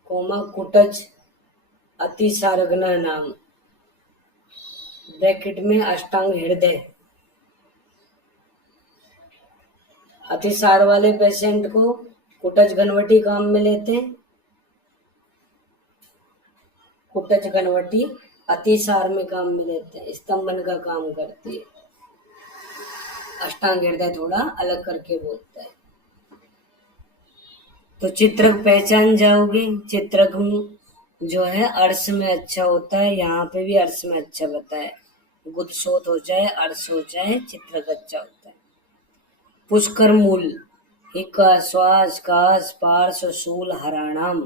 कोमा कुटज अतिसारगना नाम। ब्रैकेट में अष्टांग हृदय। अतिसार वाले पेशेंट को कुटज घनवटी काम में लेते हैं, कुटज घनवटी अतिसार में काम में लेते हैं, स्तंभन का काम करती है। अष्टांग हृदय थोड़ा अलग करके बोलता है। तो चित्रक पहचान जाओगे, चित्रक जो है अर्श में अच्छा होता है, यहाँ पे भी अर्श में अच्छा बताया, गुदसोत हो जाए अर्श हो जाए चित्रक अच्छा होता है। पुष्कर मूल हिका श्वास कास पार्श्व शूल हराणाम,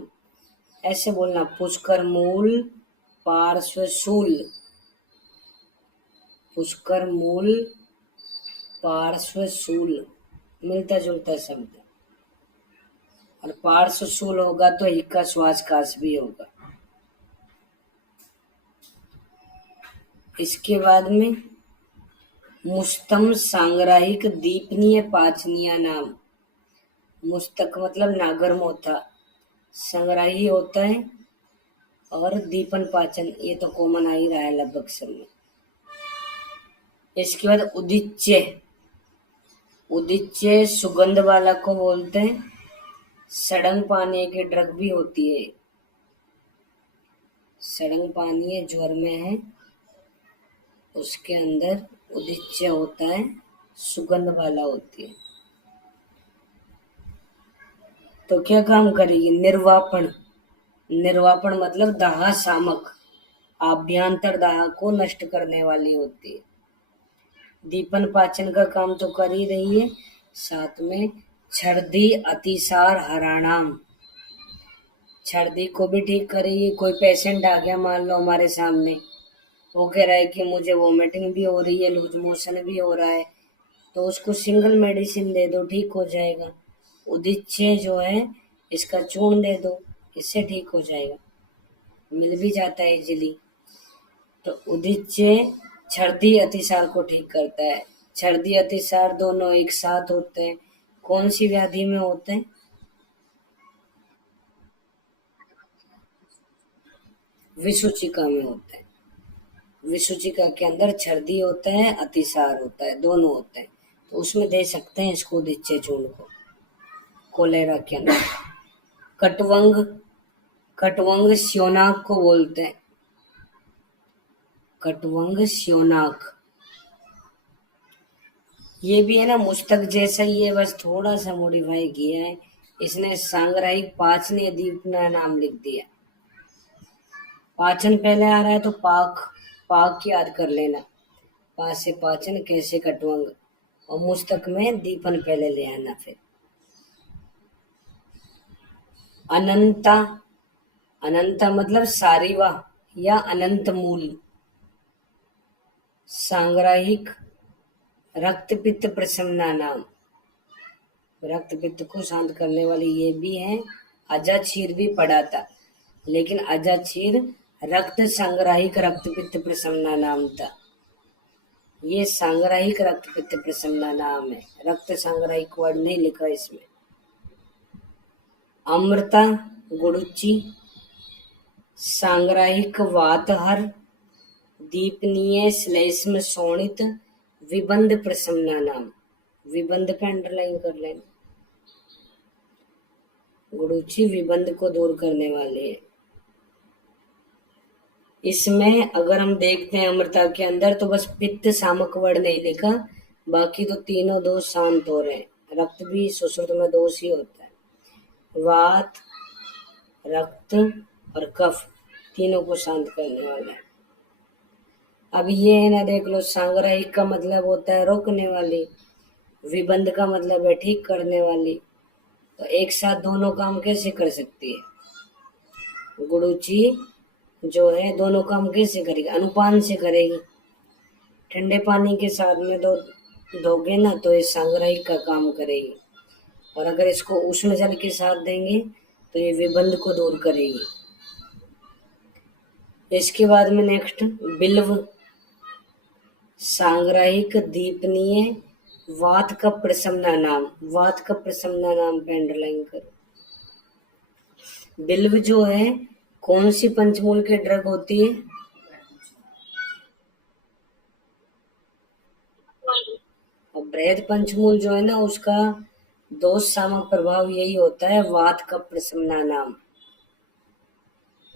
ऐसे बोलना पुष्कर मूल पार्श्व शूल, पुष्कर मूल पार्श्व शूल मिलता जुलता शब्द, और पार्श्व शूल होगा तो हिक्का श्वास कास भी होगा। इसके बाद में मुस्तम सांग्राहिक दीपनीय पाचनीय नाम, मुस्तक मतलब नागर मोथा, संग्राही होता है, और दीपन पाचन ये तो कॉमन आ ही रहा है लगभग सब में। इसके बाद उदिच्य, उदिच्य सुगंध वाला को बोलते हैं, सड़ंग पानी की ड्रग भी होती है, सड़ंग पानी ज्वर में है उसके अंदर उदिच्य होता है, सुगंध वाला होती है। तो क्या काम करेगी? निर्वापन, निर्वापण मतलब दाह शामक, आभ्यंतर दाह को नष्ट करने वाली होती है। दीपन पाचन का काम तो कर ही रही है, साथ में छर्दी अतिसार हराणाम, छर्दी को भी ठीक करेगी। कोई पेशेंट आ गया मान लो हमारे सामने, वो कह रहा है कि मुझे वोमिटिंग भी हो रही है, लूज मोशन भी हो रहा है, तो उसको सिंगल मेडिसिन दे दो, ठीक हो जाएगा। उदिच्य जो है इसका चूर्ण दे दो, इससे ठीक हो जाएगा, मिल भी जाता है इजीली। तो उदिच्य छर्दी अतिसार को ठीक करता है। छर्दी अतिसार दोनों एक साथ होते हैं, कौन सी व्याधि में होते हैं? विसूचिका में होते हैं। विसूचिका के अंदर छर्दी होता है, अतिसार होता है, दोनों होते हैं, तो उसमें दे सकते हैं इसको, उदिच्य चूर्ण को, कोलेरा के अंदर। कटवंग, कटवंग स्योनाक को बोलते हैं, कटवंग स्योनाक। ये भी है ना मुस्तक जैसा ही है, बस थोड़ा सा मॉडिफाई किया है। इसने सांग्राहिक पाचन दीपना नाम लिख दिया। पाचन पहले आ रहा है तो पाक, पाक याद कर लेना, पा से पाचन, कैसे कटवंग, और मुस्तक में दीपन पहले ले आना। फिर अनंता, अनंता मतलब सारीवा या अनंत मूल। सांग्राहिक रक्त पित्त प्रशमना नाम, रक्त पित्त को शांत करने वाली ये भी है। अजाचीर भी पड़ा था, लेकिन अजाचीर रक्त संग्राहिक रक्त पित्त प्रशमना नाम था, ये सांग्राहिक रक्त पित्त प्रशमना नाम है, रक्त सांग्राहिक वर्ड नहीं लिखा इसमें। अमृता गुड़ुची सांग्राहिक वातहर दीपनीय श्लेष्म शोणित विबंध प्रशमना नाम, विबंध पे अंडरलाइन कर लेना। गुड़ुची विबंध को दूर करने वाले है। इसमें अगर हम देखते हैं अमृता के अंदर, तो बस पित्त शामक वर्ड नहीं लिखा, बाकी तो तीनों दोष शांत हो रहे हैं। रक्त भी सुश्रुत में दोष ही होता है, वात, रक्त और कफ, तीनों को शांत करने वाला है। अब ये है ना, देख लो, सांग्राहिक का मतलब होता है रोकने वाली, विबंध का मतलब है ठीक करने वाली, तो एक साथ दोनों काम कैसे कर सकती है? गुड़ुची जो है दोनों काम कैसे करेगी? अनुपान से करेगी। ठंडे पानी के साथ में दो दोगे ना तो ये सांग्राहिक का काम करेगी, और अगर इसको उष्ण जल के साथ देंगे तो ये विबंध को दूर करेगी। इसके बाद में नेक्स्ट बिल्व सांग्राहिक दीपनीय वात का प्रशमना नाम, वात का प्रशमना नाम पे अंडरलाइन करो। बिल्व जो है कौन सी पंचमूल की ड्रग होती है? और बृहद पंचमूल जो है ना, उसका दोष शामक प्रभाव यही होता है, वात का प्रशमना नाम।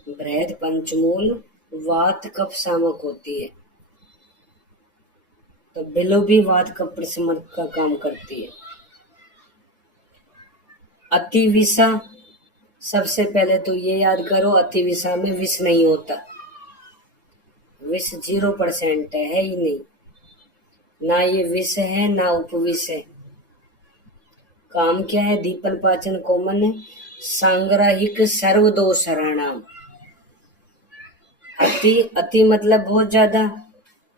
बृहद पंचमूल वात कफ शामक होती है, तो बिल्व भी वात कफ प्रशमन का काम करती है। अतिविषा, सबसे पहले तो ये याद करो, अतिविषा में विष नहीं होता, विष 0% है ही नहीं, ना ये विष है ना उपविष है। काम क्या है? दीपन पाचन कोमन है, सांग्राहिक सर्वदोष हराणाम। अति, अति मतलब बहुत ज्यादा,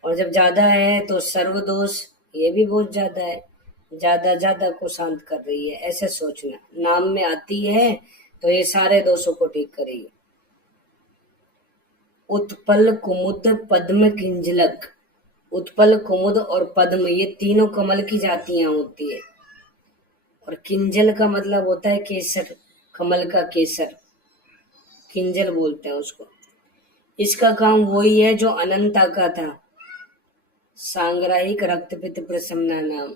और जब ज्यादा है तो सर्वदोष, ये भी बहुत ज्यादा है, ज्यादा ज्यादा को शांत कर रही है, ऐसे सोचना। नाम में अति है तो ये सारे दोषों को ठीक करेगी। उत्पल कुमुद पद्म किंजलक, उत्पल कुमुद और पद्म ये तीनों कमल की जातियां होती है, और किंजल का मतलब होता है केसर, कमल का केसर, किंजल बोलते हैं उसको। इसका काम वही है जो अनंता का था, सांग्राहिक रक्त पित्त प्रशमना नाम,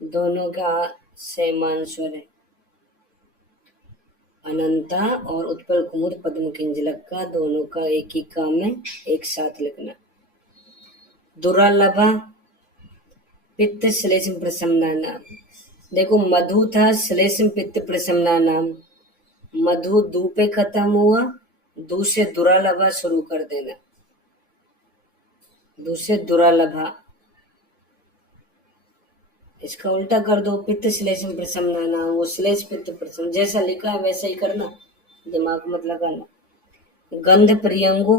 दोनों का समान स्वर है। अनंता और उत्पल कुमुद पद्म किंजलक का दोनों का एक ही काम है, एक साथ लिखना। दुरालभा पित्त श्लेष्म प्रशमना नाम, देखो मधु था श्लेष्म पित्त प्रशमना नाम, मधु दू पे खत्म हुआ, दू से दुरा लभा शुरू कर देना। दू से दुरा लभा, इसका उल्टा कर दो, पित्त श्लेषम प्रशम नाना, वो श्लेष पित्त प्रशम, जैसा लिखा है वैसा ही करना, दिमाग मत लगाना। गंध प्रियंगु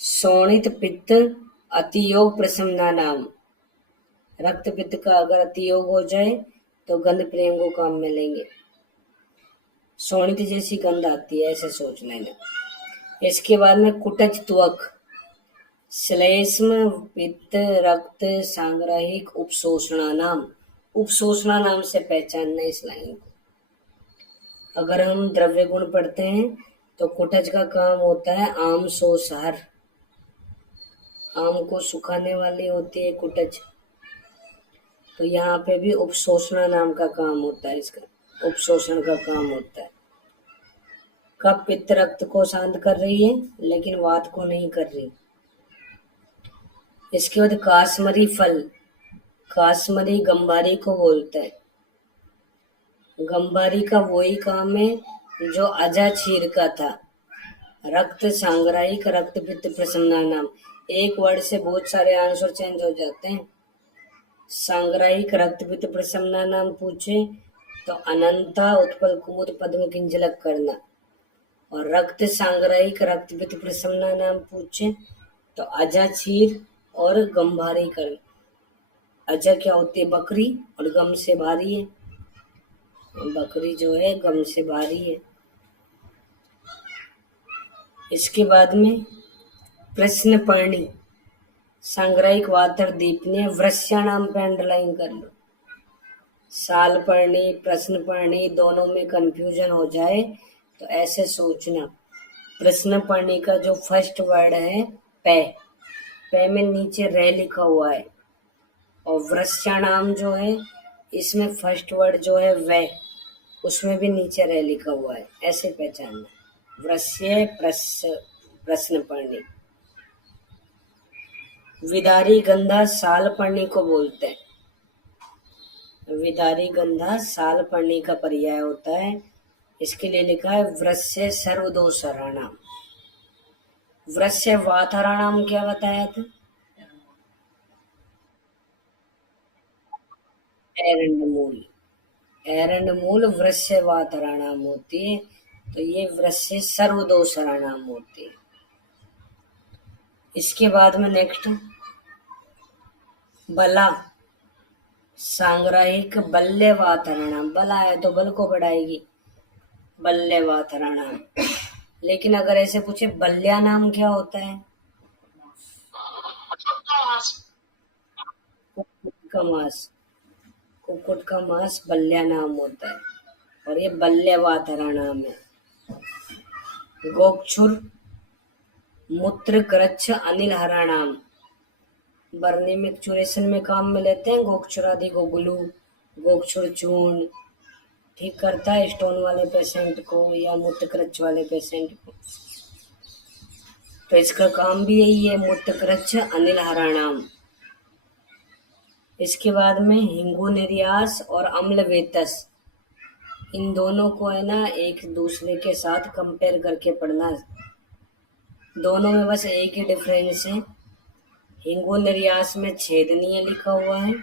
शोणित पित्त अतियोग प्रशमना नाम, रक्त पित्त का अगर अतियोग हो जाए तो गंध प्रियंगु काम में लेंगे। शोणित जैसी गंध आती है, ऐसे सोच लेना। इसके बाद में कुटज त्वक, श्लेष्म पित्त रक्त सांग्राहिक उपशोषणा नाम, उपशोषणा नाम से पहचानना इस लाइन को। अगर हम द्रव्य गुण पढ़ते हैं तो कुटज का काम होता है आम सोसहर, आम को सुखाने वाली होती है कुटज, तो यहाँ पे भी उपशोषणा नाम का काम होता है, इसका उपशोषण का काम होता है। कब पित्त रक्त को शांत कर रही है लेकिन वात को नहीं कर रही। इसके बाद कासमरी फल, कासमरी गंभारी को बोलते हैं। गंभारी का वही काम है जो अजाचीर का था, रक्त सांग्राहिक रक्त पित्त प्रसन्ना नाम। एक वर्ड से बहुत सारे आंसर चेंज हो जाते हैं। सांग्राहिक रक्त पित्त प्रसन्ना नाम पूछे तो अनंता उत्पल कुमुद पद्म किंजलक करना, और रक्त सांग्राहिक रक्त पित्त प्रसन्ना नाम पूछे तो अजाचीर और गंभारी करना। अजा क्या होती है? बकरी, और गम से भारी है, बकरी जो है गम से भारी है। इसके बाद में प्रश्न पर्णी, सांग्राहिक वातर दीपनीय, वृष्याणाम पे अंडरलाइन कर लो। साल पर्णी प्रश्न पर्णी दोनों में कंफ्यूजन हो जाए तो ऐसे सोचना, प्रश्न पर्णी का जो फर्स्ट वर्ड है पे, पे में नीचे रे लिखा हुआ है, और वृष्याणाम जो है इसमें फर्स्ट वर्ड जो है वे, उसमें भी नीचे रे लिखा हुआ है, ऐसे पहचानना। वृष्य प्रश्न पर्णी। विदारी गंधा साल पर्णी को बोलते हैं। विदारी गंधा साल पर्णी का पर्याय होता है। इसके लिए लिखा है वृष्य सर्वदोषहराणाम। वृष्य वातहराणाम क्या बताया था? एरंडमूल, एरंडमूल वृष्य वातहराणाम होती है, तो ये वृष्य सर्वदोषहराणाम होती है। इसके बाद में नेक्स्ट बला, सांग्राहिक बल्य वातहराणाम, बला है तो बल को बढ़ाएगी, बल्य वातहराणाम। लेकिन अगर ऐसे पूछे बल्या नाम क्या होता है? कुक्कुट का मांस, कुक्कुट का मांस बल्या नाम होता है, और ये बल्य वातहराणाम है। गोक्षुर मूत्र कृच्छ अनिल हराणाम, बरनी में चूरेशन में काम में लेते हैं गोक्षुरादि को, ग्लू गोक्षुर चूर्ण ठीक करता है स्टोन वाले पेशेंट को या मूत्र कृच्छ वाले पेशेंट को, तो इसका काम भी यही है, मूत्र कृच्छ अनिल हराणाम। इसके बाद में हिंगू निर्यास और अम्ल वेतस, इन दोनों को है ना एक दूसरे के साथ कंपेयर करके पढ़ना। दोनों में बस एक ही डिफरेंस है, हिंगू निर्यास में छेदनीय लिखा हुआ है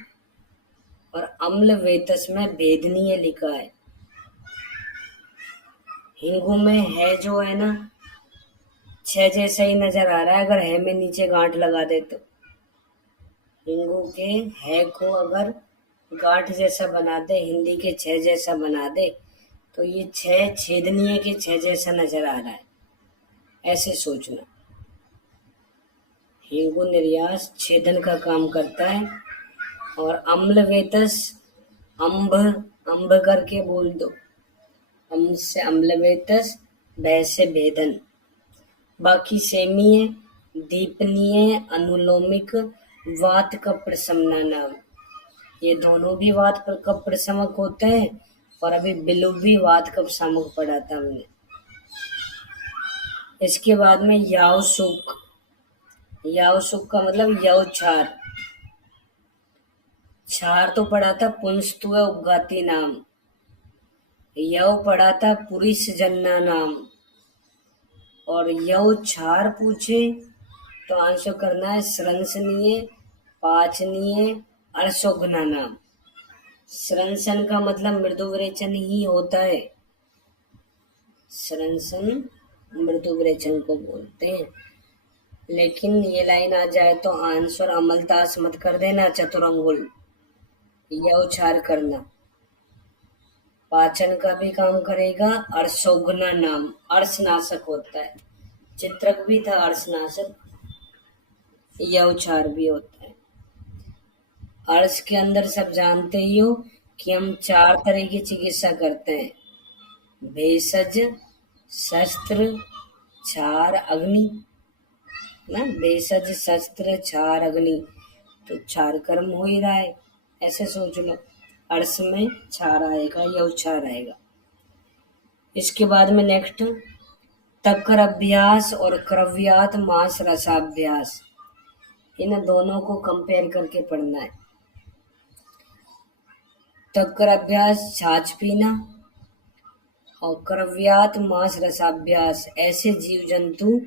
और अम्ल वेतस में भेदनीय लिखा है। हिंगू में है जो है ना छह जैसा ही नजर आ रहा है, अगर है में नीचे गांठ लगा दे तो। हिंगू के है को अगर गांठ जैसा बना दे, हिंदी के छह जैसा बना दे, तो ये छह छेदनीय के छह जैसा नजर आ रहा है, ऐसे सोचना। हिंगू निर्यास छेदन का काम करता है, और अम्ल वेतस अम्भ, अम्भ करके बोल दो, अम्ल से अम्ल वेतस, भय से भेदन। बाकी सेमीय दीपनीय अनुलोमिक वात का प्रशमना नाम, ये दोनों भी वात पर कब प्रशमक होते हैं, और अभी बिलु भी वात कब शामक पढ़ा था हमने। इसके बाद में याव सुख, याव सुख का मतलब यव छार, छार तो पढ़ा था पुंस्तु उपघाती नाम, यव पढ़ा था पुरुष जन्ना नाम, और यव छार पूछे तो आंसर करना है स्रंसनीय, पाचनीय, अर्शोघ्ना नाम। स्रंसन का मतलब मृदु विरेचन ही होता है, स्रंसन मृदु विरेचन को बोलते हैं। लेकिन ये लाइन आ जाए तो आंसर अमलतास मत कर देना, चतुरंगुल, यव छार करना। पाचन का भी काम करेगा, अर्शोघ्ना नाम, अर्शनाशक होता है। चित्रक भी था अर्शनाशक, यव छार भी होता है। अर्श के अंदर सब जानते ही हो कि हम 4 तरह की चिकित्सा करते हैं, भेषज, शस्त्र, छार, अग्नि ना। भेषज, शस्त्र, छार, अग्नि, तो छार कर्म हो ही रहा है, ऐसे सोच लो। अर्श में छार आएगा, यव छार आएगा। इसके बाद में नेक्स्ट तकर अभ्यास और क्रव्यात मास रसाभ्यास, इन दोनों को कंपेयर करके पढ़ना है। तकर अभ्यास छाछ पीना, और क्रव्यात मांस रसाभ्यास ऐसे जीव जंतु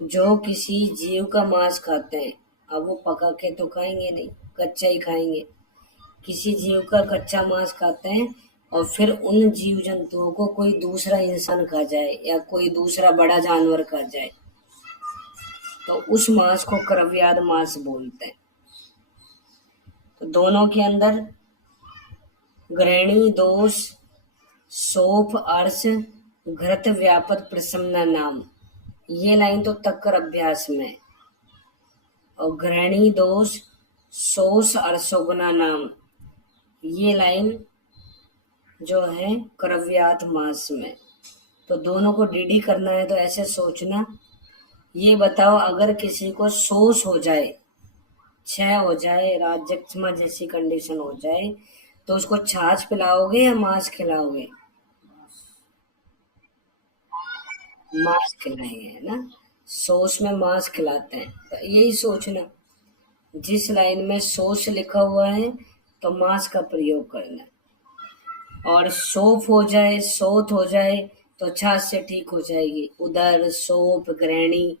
जो किसी जीव का मांस खाते हैं। अब वो पका के तो खाएंगे नहीं, कच्चा ही खाएंगे। किसी जीव का कच्चा मांस खाते हैं और फिर उन जीव जंतुओं को कोई दूसरा इंसान खा जाए या कोई दूसरा बड़ा जानवर खा जाए तो उस मांस को क्रव्यात मांस बोलते हैं। तो दोनों के अंदर ग्रहणी दोष, सोफ, अर्श, घृत, व्यापत, प्रसन्ना नाम, ये लाइन तो तक्कर अभ्यास में। और ग्रहणी दोष, सोस, अर्शोगना नाम, ये लाइन जो है क्रव्यात मास में। तो दोनों को डीडी करना है तो ऐसे सोचना, ये बताओ अगर किसी को सोस हो जाए, क्षय हो जाए, राज्यक्षमा जैसी कंडीशन हो जाए, तो उसको छाछ पिलाओगे या मांस खिलाओगे? मांस खिलाएंगे, है ना। सोस में मांस खिलाते हैं, तो यही सोचना, जिस लाइन में सोस लिखा हुआ है तो मांस का प्रयोग करना। और सोफ हो जाए, सोत हो जाए तो छाछ से ठीक हो जाएगी। उदर, सोप, ग्रहणी,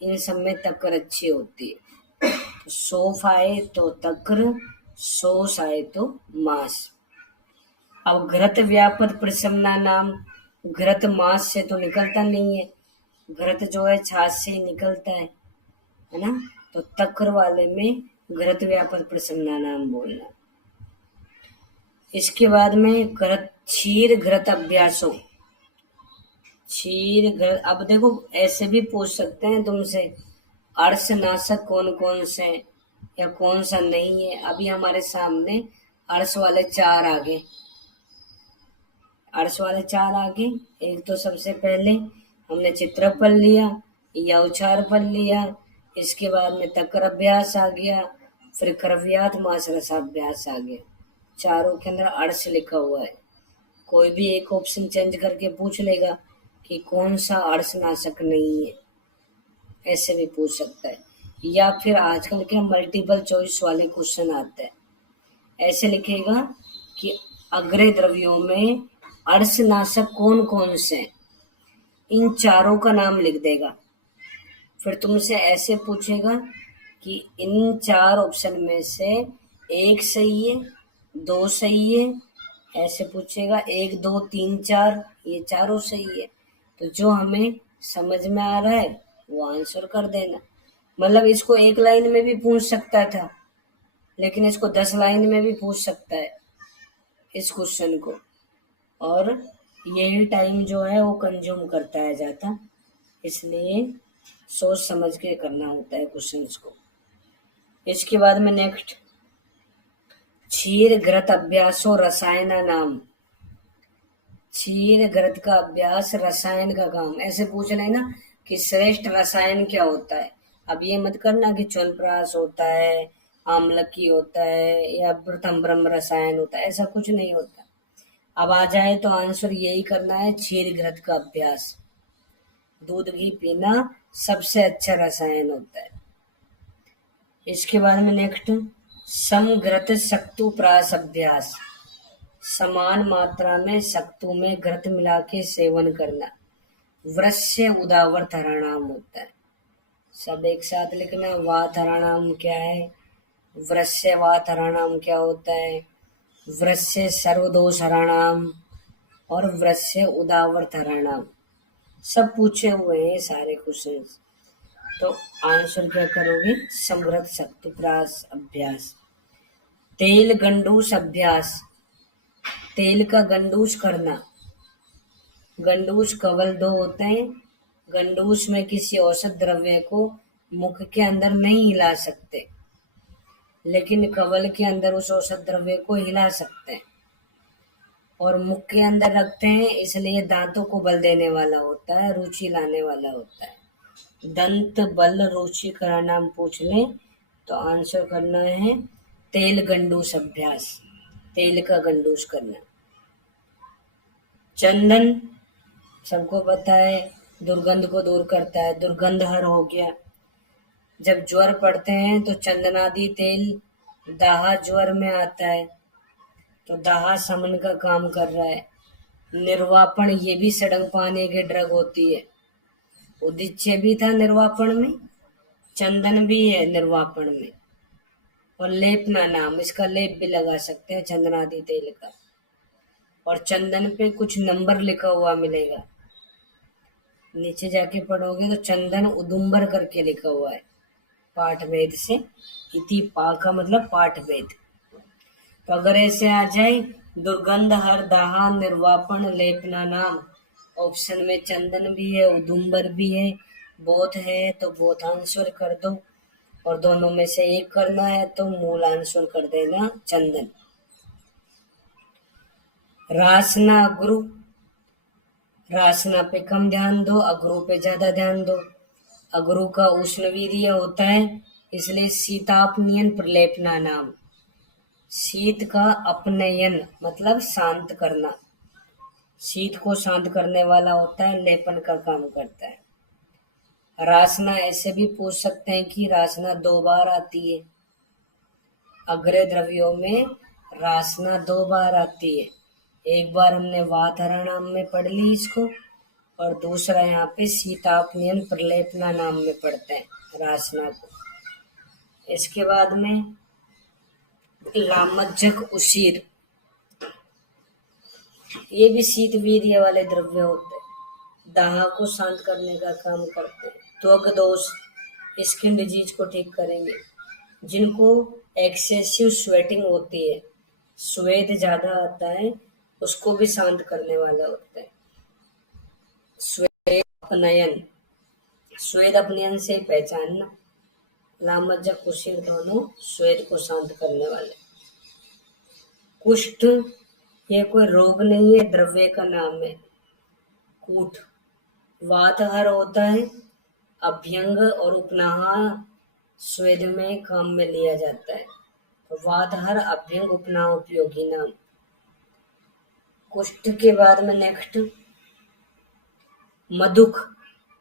इन सब में तक्कर अच्छी होती है। तो सोफ आए तो तक्र, सोस आए तो मांस। अब घृत व्यापत प्रसन्ना नाम, घृत मांस से तो निकलता नहीं है, घृत जो है छाछ से ही निकलता है ना। तो तक्र वाले में घृत व्यापत प्रसन्ना नाम बोलना। इसके बाद में घृत, क्षीर घृत अभ्यासो, क्षीर घृत। अब देखो ऐसे भी पूछ सकते हैं तुमसे, अर्शनाशक कौन कौन से या कौन सा नहीं है। अभी हमारे सामने अर्श वाले 4 आगे, अर्श वाले 4 आगे। एक तो सबसे पहले हमने चित्र पढ़ लिया, यवचार पढ़ लिया, इसके बाद में तकर अभ्यास आ गया, फिर क्रव्यात मास रसाभ्यास आ गया। चारों के अंदर अर्श लिखा हुआ है। कोई भी एक ऑप्शन चेंज करके पूछ लेगा कि कौन सा अर्शनाशक नहीं है, ऐसे भी पूछ सकता है। या फिर आजकल के मल्टीपल चॉइस वाले क्वेश्चन आते हैं, ऐसे लिखेगा कि अग्रय द्रव्यों में अर्शनाशक कौन कौन से, इन चारों का नाम लिख देगा। फिर तुमसे ऐसे पूछेगा कि इन 4 ऑप्शन में से 1 सही है, 2 सही है, ऐसे पूछेगा 1, 2, 3, 4, ये चारों सही है। तो जो हमें समझ में आ रहा है वो आंसर कर देना। मतलब इसको 1 लाइन में भी पूछ सकता था, लेकिन इसको 10 लाइन में भी पूछ सकता है इस क्वेश्चन को, और यही टाइम जो है वो कंज्यूम करता है ज़्यादा, इसलिए सोच समझ के करना होता है क्वेश्चंस को। इसके बाद में नेक्स्ट क्षीर घृत अभ्यासो रसायना नाम, क्षीर घृत का अभ्यास, रसायन का काम। ऐसे पूछ लेना कि श्रेष्ठ रसायन क्या होता है। अब ये मत करना कि च्वनप्राश होता है, आम्लकी होता है या प्रथम ब्रह्म रसायन होता है, ऐसा कुछ नहीं होता। अब आ जाए तो आंसर यही करना है, क्षीर घृत का अभ्यास। दूध घी पीना सबसे अच्छा रसायन होता है। इसके बाद में नेक्स्ट समघृत शक्तु प्रास अभ्यास, समान मात्रा में सख्तू में घृत मिला के सेवन करना। वृश्य उदावर हराणाम होता है। सब एक साथ लिखना। वात हराणाम क्या है, वृश्य वात हराणाम क्या होता है, वृश्य सर्वदोष हराणाम और वृश्य उदावर हराणाम। सब पूछे हुए हैं सारे क्वेश्चन। तो आंसर क्या करोगे, समृद्ध शक्तिप्रास अभ्यास। तेल गंडूस अभ्यास, तेल का गंडूस करना। गंडूस कवल दो होते हैं। गंडूस में किसी औषध द्रव्य को मुख के अंदर नहीं हिला सकते, लेकिन कवल के अंदर उस औषध द्रव्य को हिला सकते हैं और मुख के अंदर रखते हैं, इसलिए दांतों को बल देने वाला होता है, रुचि लाने वाला होता है। दंत बल रुचि का नाम पूछ लें तो आंसर करना है तेल गंडूस अभ्यास, तेल का गंडूस करना। चंदन सबको पता है दुर्गंध को दूर करता है, दुर्गंधहर हो गया। जब ज्वर पड़ते हैं तो चंदनादि तेल दाहा ज्वर में आता है, तो दाहा समन का काम कर रहा है। निर्वापण ये भी सड़ंग पाने की ड्रग होती है। उदिच्य भी था निर्वापण में, चंदन भी है निर्वापण में। और लेपना नाम, इसका लेप भी लगा सकते हैं चंदनादि तेल का। और चंदन पे कुछ नंबर लिखा हुआ मिलेगा, नीचे जाके पढ़ोगे तो चंदन उदुम्बर करके लिखा हुआ है पाठ वेद से। इति पा का मतलब पाठ वेद। तो अगर ऐसे आ जाए दुर्गंध हर दाहा निर्वापण लेपना नाम, ऑप्शन में चंदन भी है उदुम्बर भी है बोथ है, तो बोथ आंसर कर दो। और दोनों में से एक करना है तो मूल आंसर कर देना चंदन। रासना अगरू, रासना पे कम ध्यान दो, अगरू पे ज्यादा ध्यान दो। अगरू का उष्णवीर्य होता है, इसलिए शीतापनियन प्रलेपना नाम। शीत का अपनयन मतलब शांत करना, शीत को शांत करने वाला होता है, लेपन का काम करता है। रासना ऐसे भी पूछ सकते हैं कि रासना 2 बार आती है। अग्रय द्रव्यों में रासना 2 बार आती है। एक बार हमने वातहरा नाम में पढ़ ली इसको, और दूसरा यहाँ पे शीतापनियन प्रलेपना नाम में पढ़ते हैं रासना को। इसके बाद में लामज्जक उसीर, ये भी शीत वीर्य वाले द्रव्य होते हैं, दाह को शांत करने का काम करते हैं। त्वक दोष, स्किन डिजीज को ठीक करेंगे। जिनको एक्सेसिव स्वेटिंग होती है, स्वेद ज्यादा आता है, उसको भी शांत करने वाला होता है। स्वेद अपनयन, स्वेद अपनयन से पहचानना। लामज्जक कुशीर दोनों स्वेद को शांत करने वाले। कुष्ठ ये कोई रोग नहीं है, द्रव्य का नाम है। कूट वातहर होता है, अभ्यंग और उपनाह स्वेद में काम में लिया जाता है। तो वातहर अभ्यंग उपनाह उपयोगी नाम। कुष्ठ के बाद में नेक्स्ट मधुक,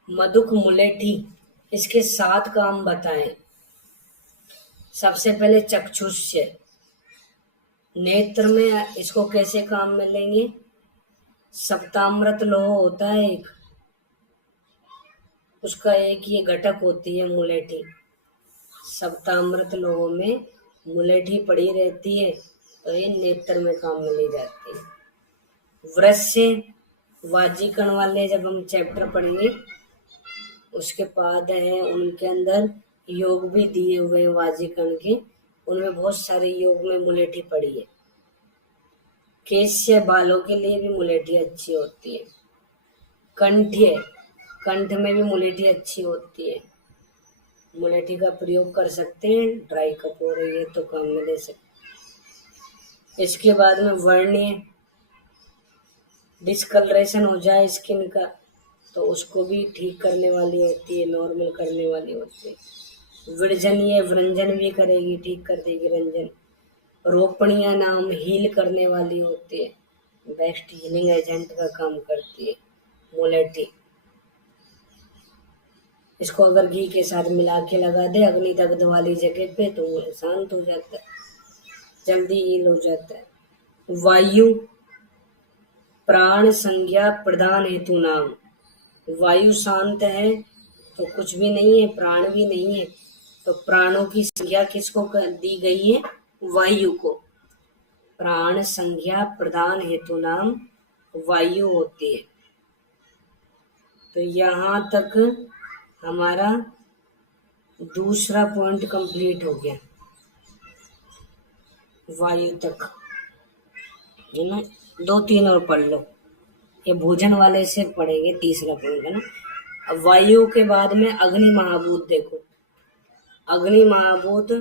मधुक मुलेठी, इसके 7 काम बताएं। सबसे पहले चक्षुष्य, नेत्र में इसको कैसे काम में लेंगे। सप्तामृत लोह होता है एक, उसका एक ये घटक होती है मुलेठी। सप्तामृत लोह में मुलेठी पड़ी रहती है, तो ये नेत्र में काम में ली जाती है। वृश्य वाजीकण वाले जब हम चैप्टर पढ़ेंगे उसके बाद है, उनके अंदर योग भी दिए हुए हैं वाजीकण के, उनमें बहुत सारे योग में मुलेठी पड़ी है। केश बालों के लिए भी मुलेठी अच्छी होती है। कंठ्य, कंठ में भी मुलेठी अच्छी होती है, मुलेठी का प्रयोग कर सकते हैं। ड्राई कप हो रही है तो काम में ले सकते। इसके बाद में वर्णीय, डिस्कलरेशन हो जाए स्किन का तो उसको भी ठीक करने वाली होती है, नॉर्मल करने वाली होती है। विरजनीय, वृंजन भी करेगी, ठीक कर देगी रंजन। रोपणिया नाम हील करने वाली होती है, बेस्ट हीलिंग एजेंट का काम करती है मुलेठी। इसको अगर घी के साथ मिला के लगा दे अग्नि दग्ध वाली जगह पे तो वो शांत हो जाता है, जल्दी हील हो जाता है। वायु प्राण संज्ञा प्रदान हेतु नाम। वायु शांत है तो कुछ भी नहीं है, प्राण भी नहीं है, तो प्राणों की संज्ञा किसको दी गई है? वायु को। प्राण संज्ञा प्रदान हेतु नाम वायु होती है। तो यहाँ तक हमारा दूसरा पॉइंट कंप्लीट हो गया, वायु तक, है ना। 2-3 और पढ़ लो, ये भोजन वाले से पढ़ेंगे, तीसरा पॉइंट है ना। अब वायु के बाद में अग्नि महाभूत देखो। अग्नि महाभूत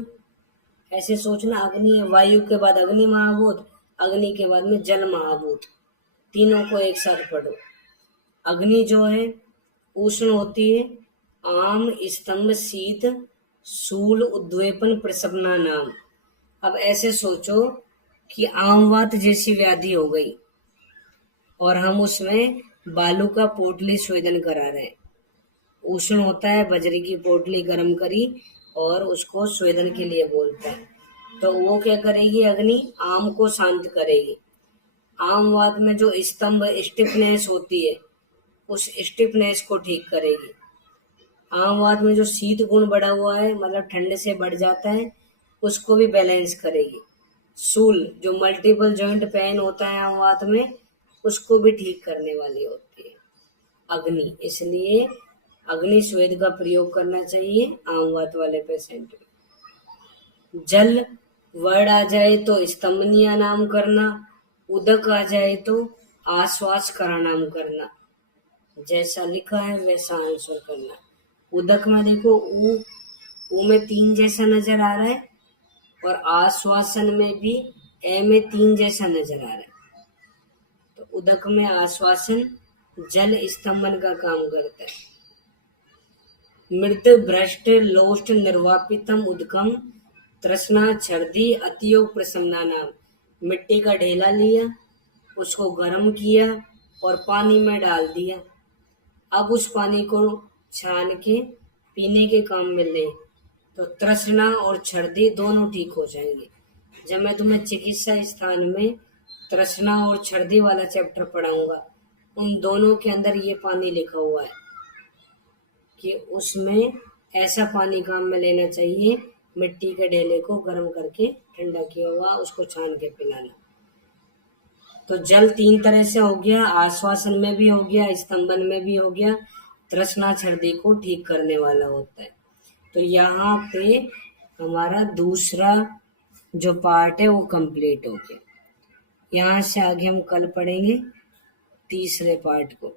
ऐसे सोचना, अग्नि वायु के बाद अग्नि महाभूत, अग्नि के बाद में जल महाभूत, तीनों को एक साथ पढ़ो। अग्नि जो है उष्ण होती है, आम स्तंभ शीत शूल उद्वेपन प्रसवना नाम। अब ऐसे सोचो कि आमवात जैसी व्याधि हो गई और हम उसमें बालू का पोटली स्वेदन करा रहे हैं। उष्ण होता है, बजरी की पोटली गर्म करी और उसको स्वेदन के लिए बोलते हैं, तो वो क्या करेगी? अग्नि आम को शांत करेगी। आमवात में जो स्तंभ स्टिफनेस होती है उस स्टिफनेस को ठीक करेगी। आमवात में जो शीत गुण बढ़ा हुआ है, मतलब ठंड से बढ़ जाता है, उसको भी बैलेंस करेगी। शूल जो मल्टीपल जॉइंट पेन होता है आमवात में, उसको भी ठीक करने वाली होती है अग्नि। इसलिए अग्नि स्वेद का प्रयोग करना चाहिए आमवात वाले पेशेंट में। जल वर्ड आ जाए तो स्तंभनीय नाम करना, उदक आ जाए तो आश्वास करा नाम करना। जैसा लिखा है वैसा आंसर करना। उदक में देखो ऊ में 3 जैसा नजर आ रहा है और आश्वासन में भी ए में 3 जैसा नजर आ रहा है। तो उदक में आश्वासन जल स्तंभन का काम करता है। मृत भ्रष्ट लोष्ट निर्वापितम उदकम तृष्णा छर्दी अतियोग प्रसन्ना नाम। मिट्टी का ढेला लिया, उसको गर्म किया और पानी में डाल दिया। अब उस पानी को छान के पीने के काम में ले तो तृष्णा और छर्दी दोनों ठीक हो जाएंगे। जब मैं तुम्हें चिकित्सा स्थान में तृष्णा और छर्दी वाला चैप्टर पढ़ाऊंगा, उन दोनों के अंदर ये पानी लिखा हुआ है कि उसमें ऐसा पानी काम में लेना चाहिए, मिट्टी के ढेले को गर्म करके ठंडा किया हुआ उसको छान के पिलाना। तो जल 3 तरह से हो गया, आश्वासन में भी हो गया, स्तंभन में भी हो गया, तृष्णा छर्दी को ठीक करने वाला होता है। तो यहाँ पे हमारा दूसरा जो पार्ट है वो कंप्लीट हो गया। यहाँ से आगे हम कल पढ़ेंगे तीसरे पार्ट को।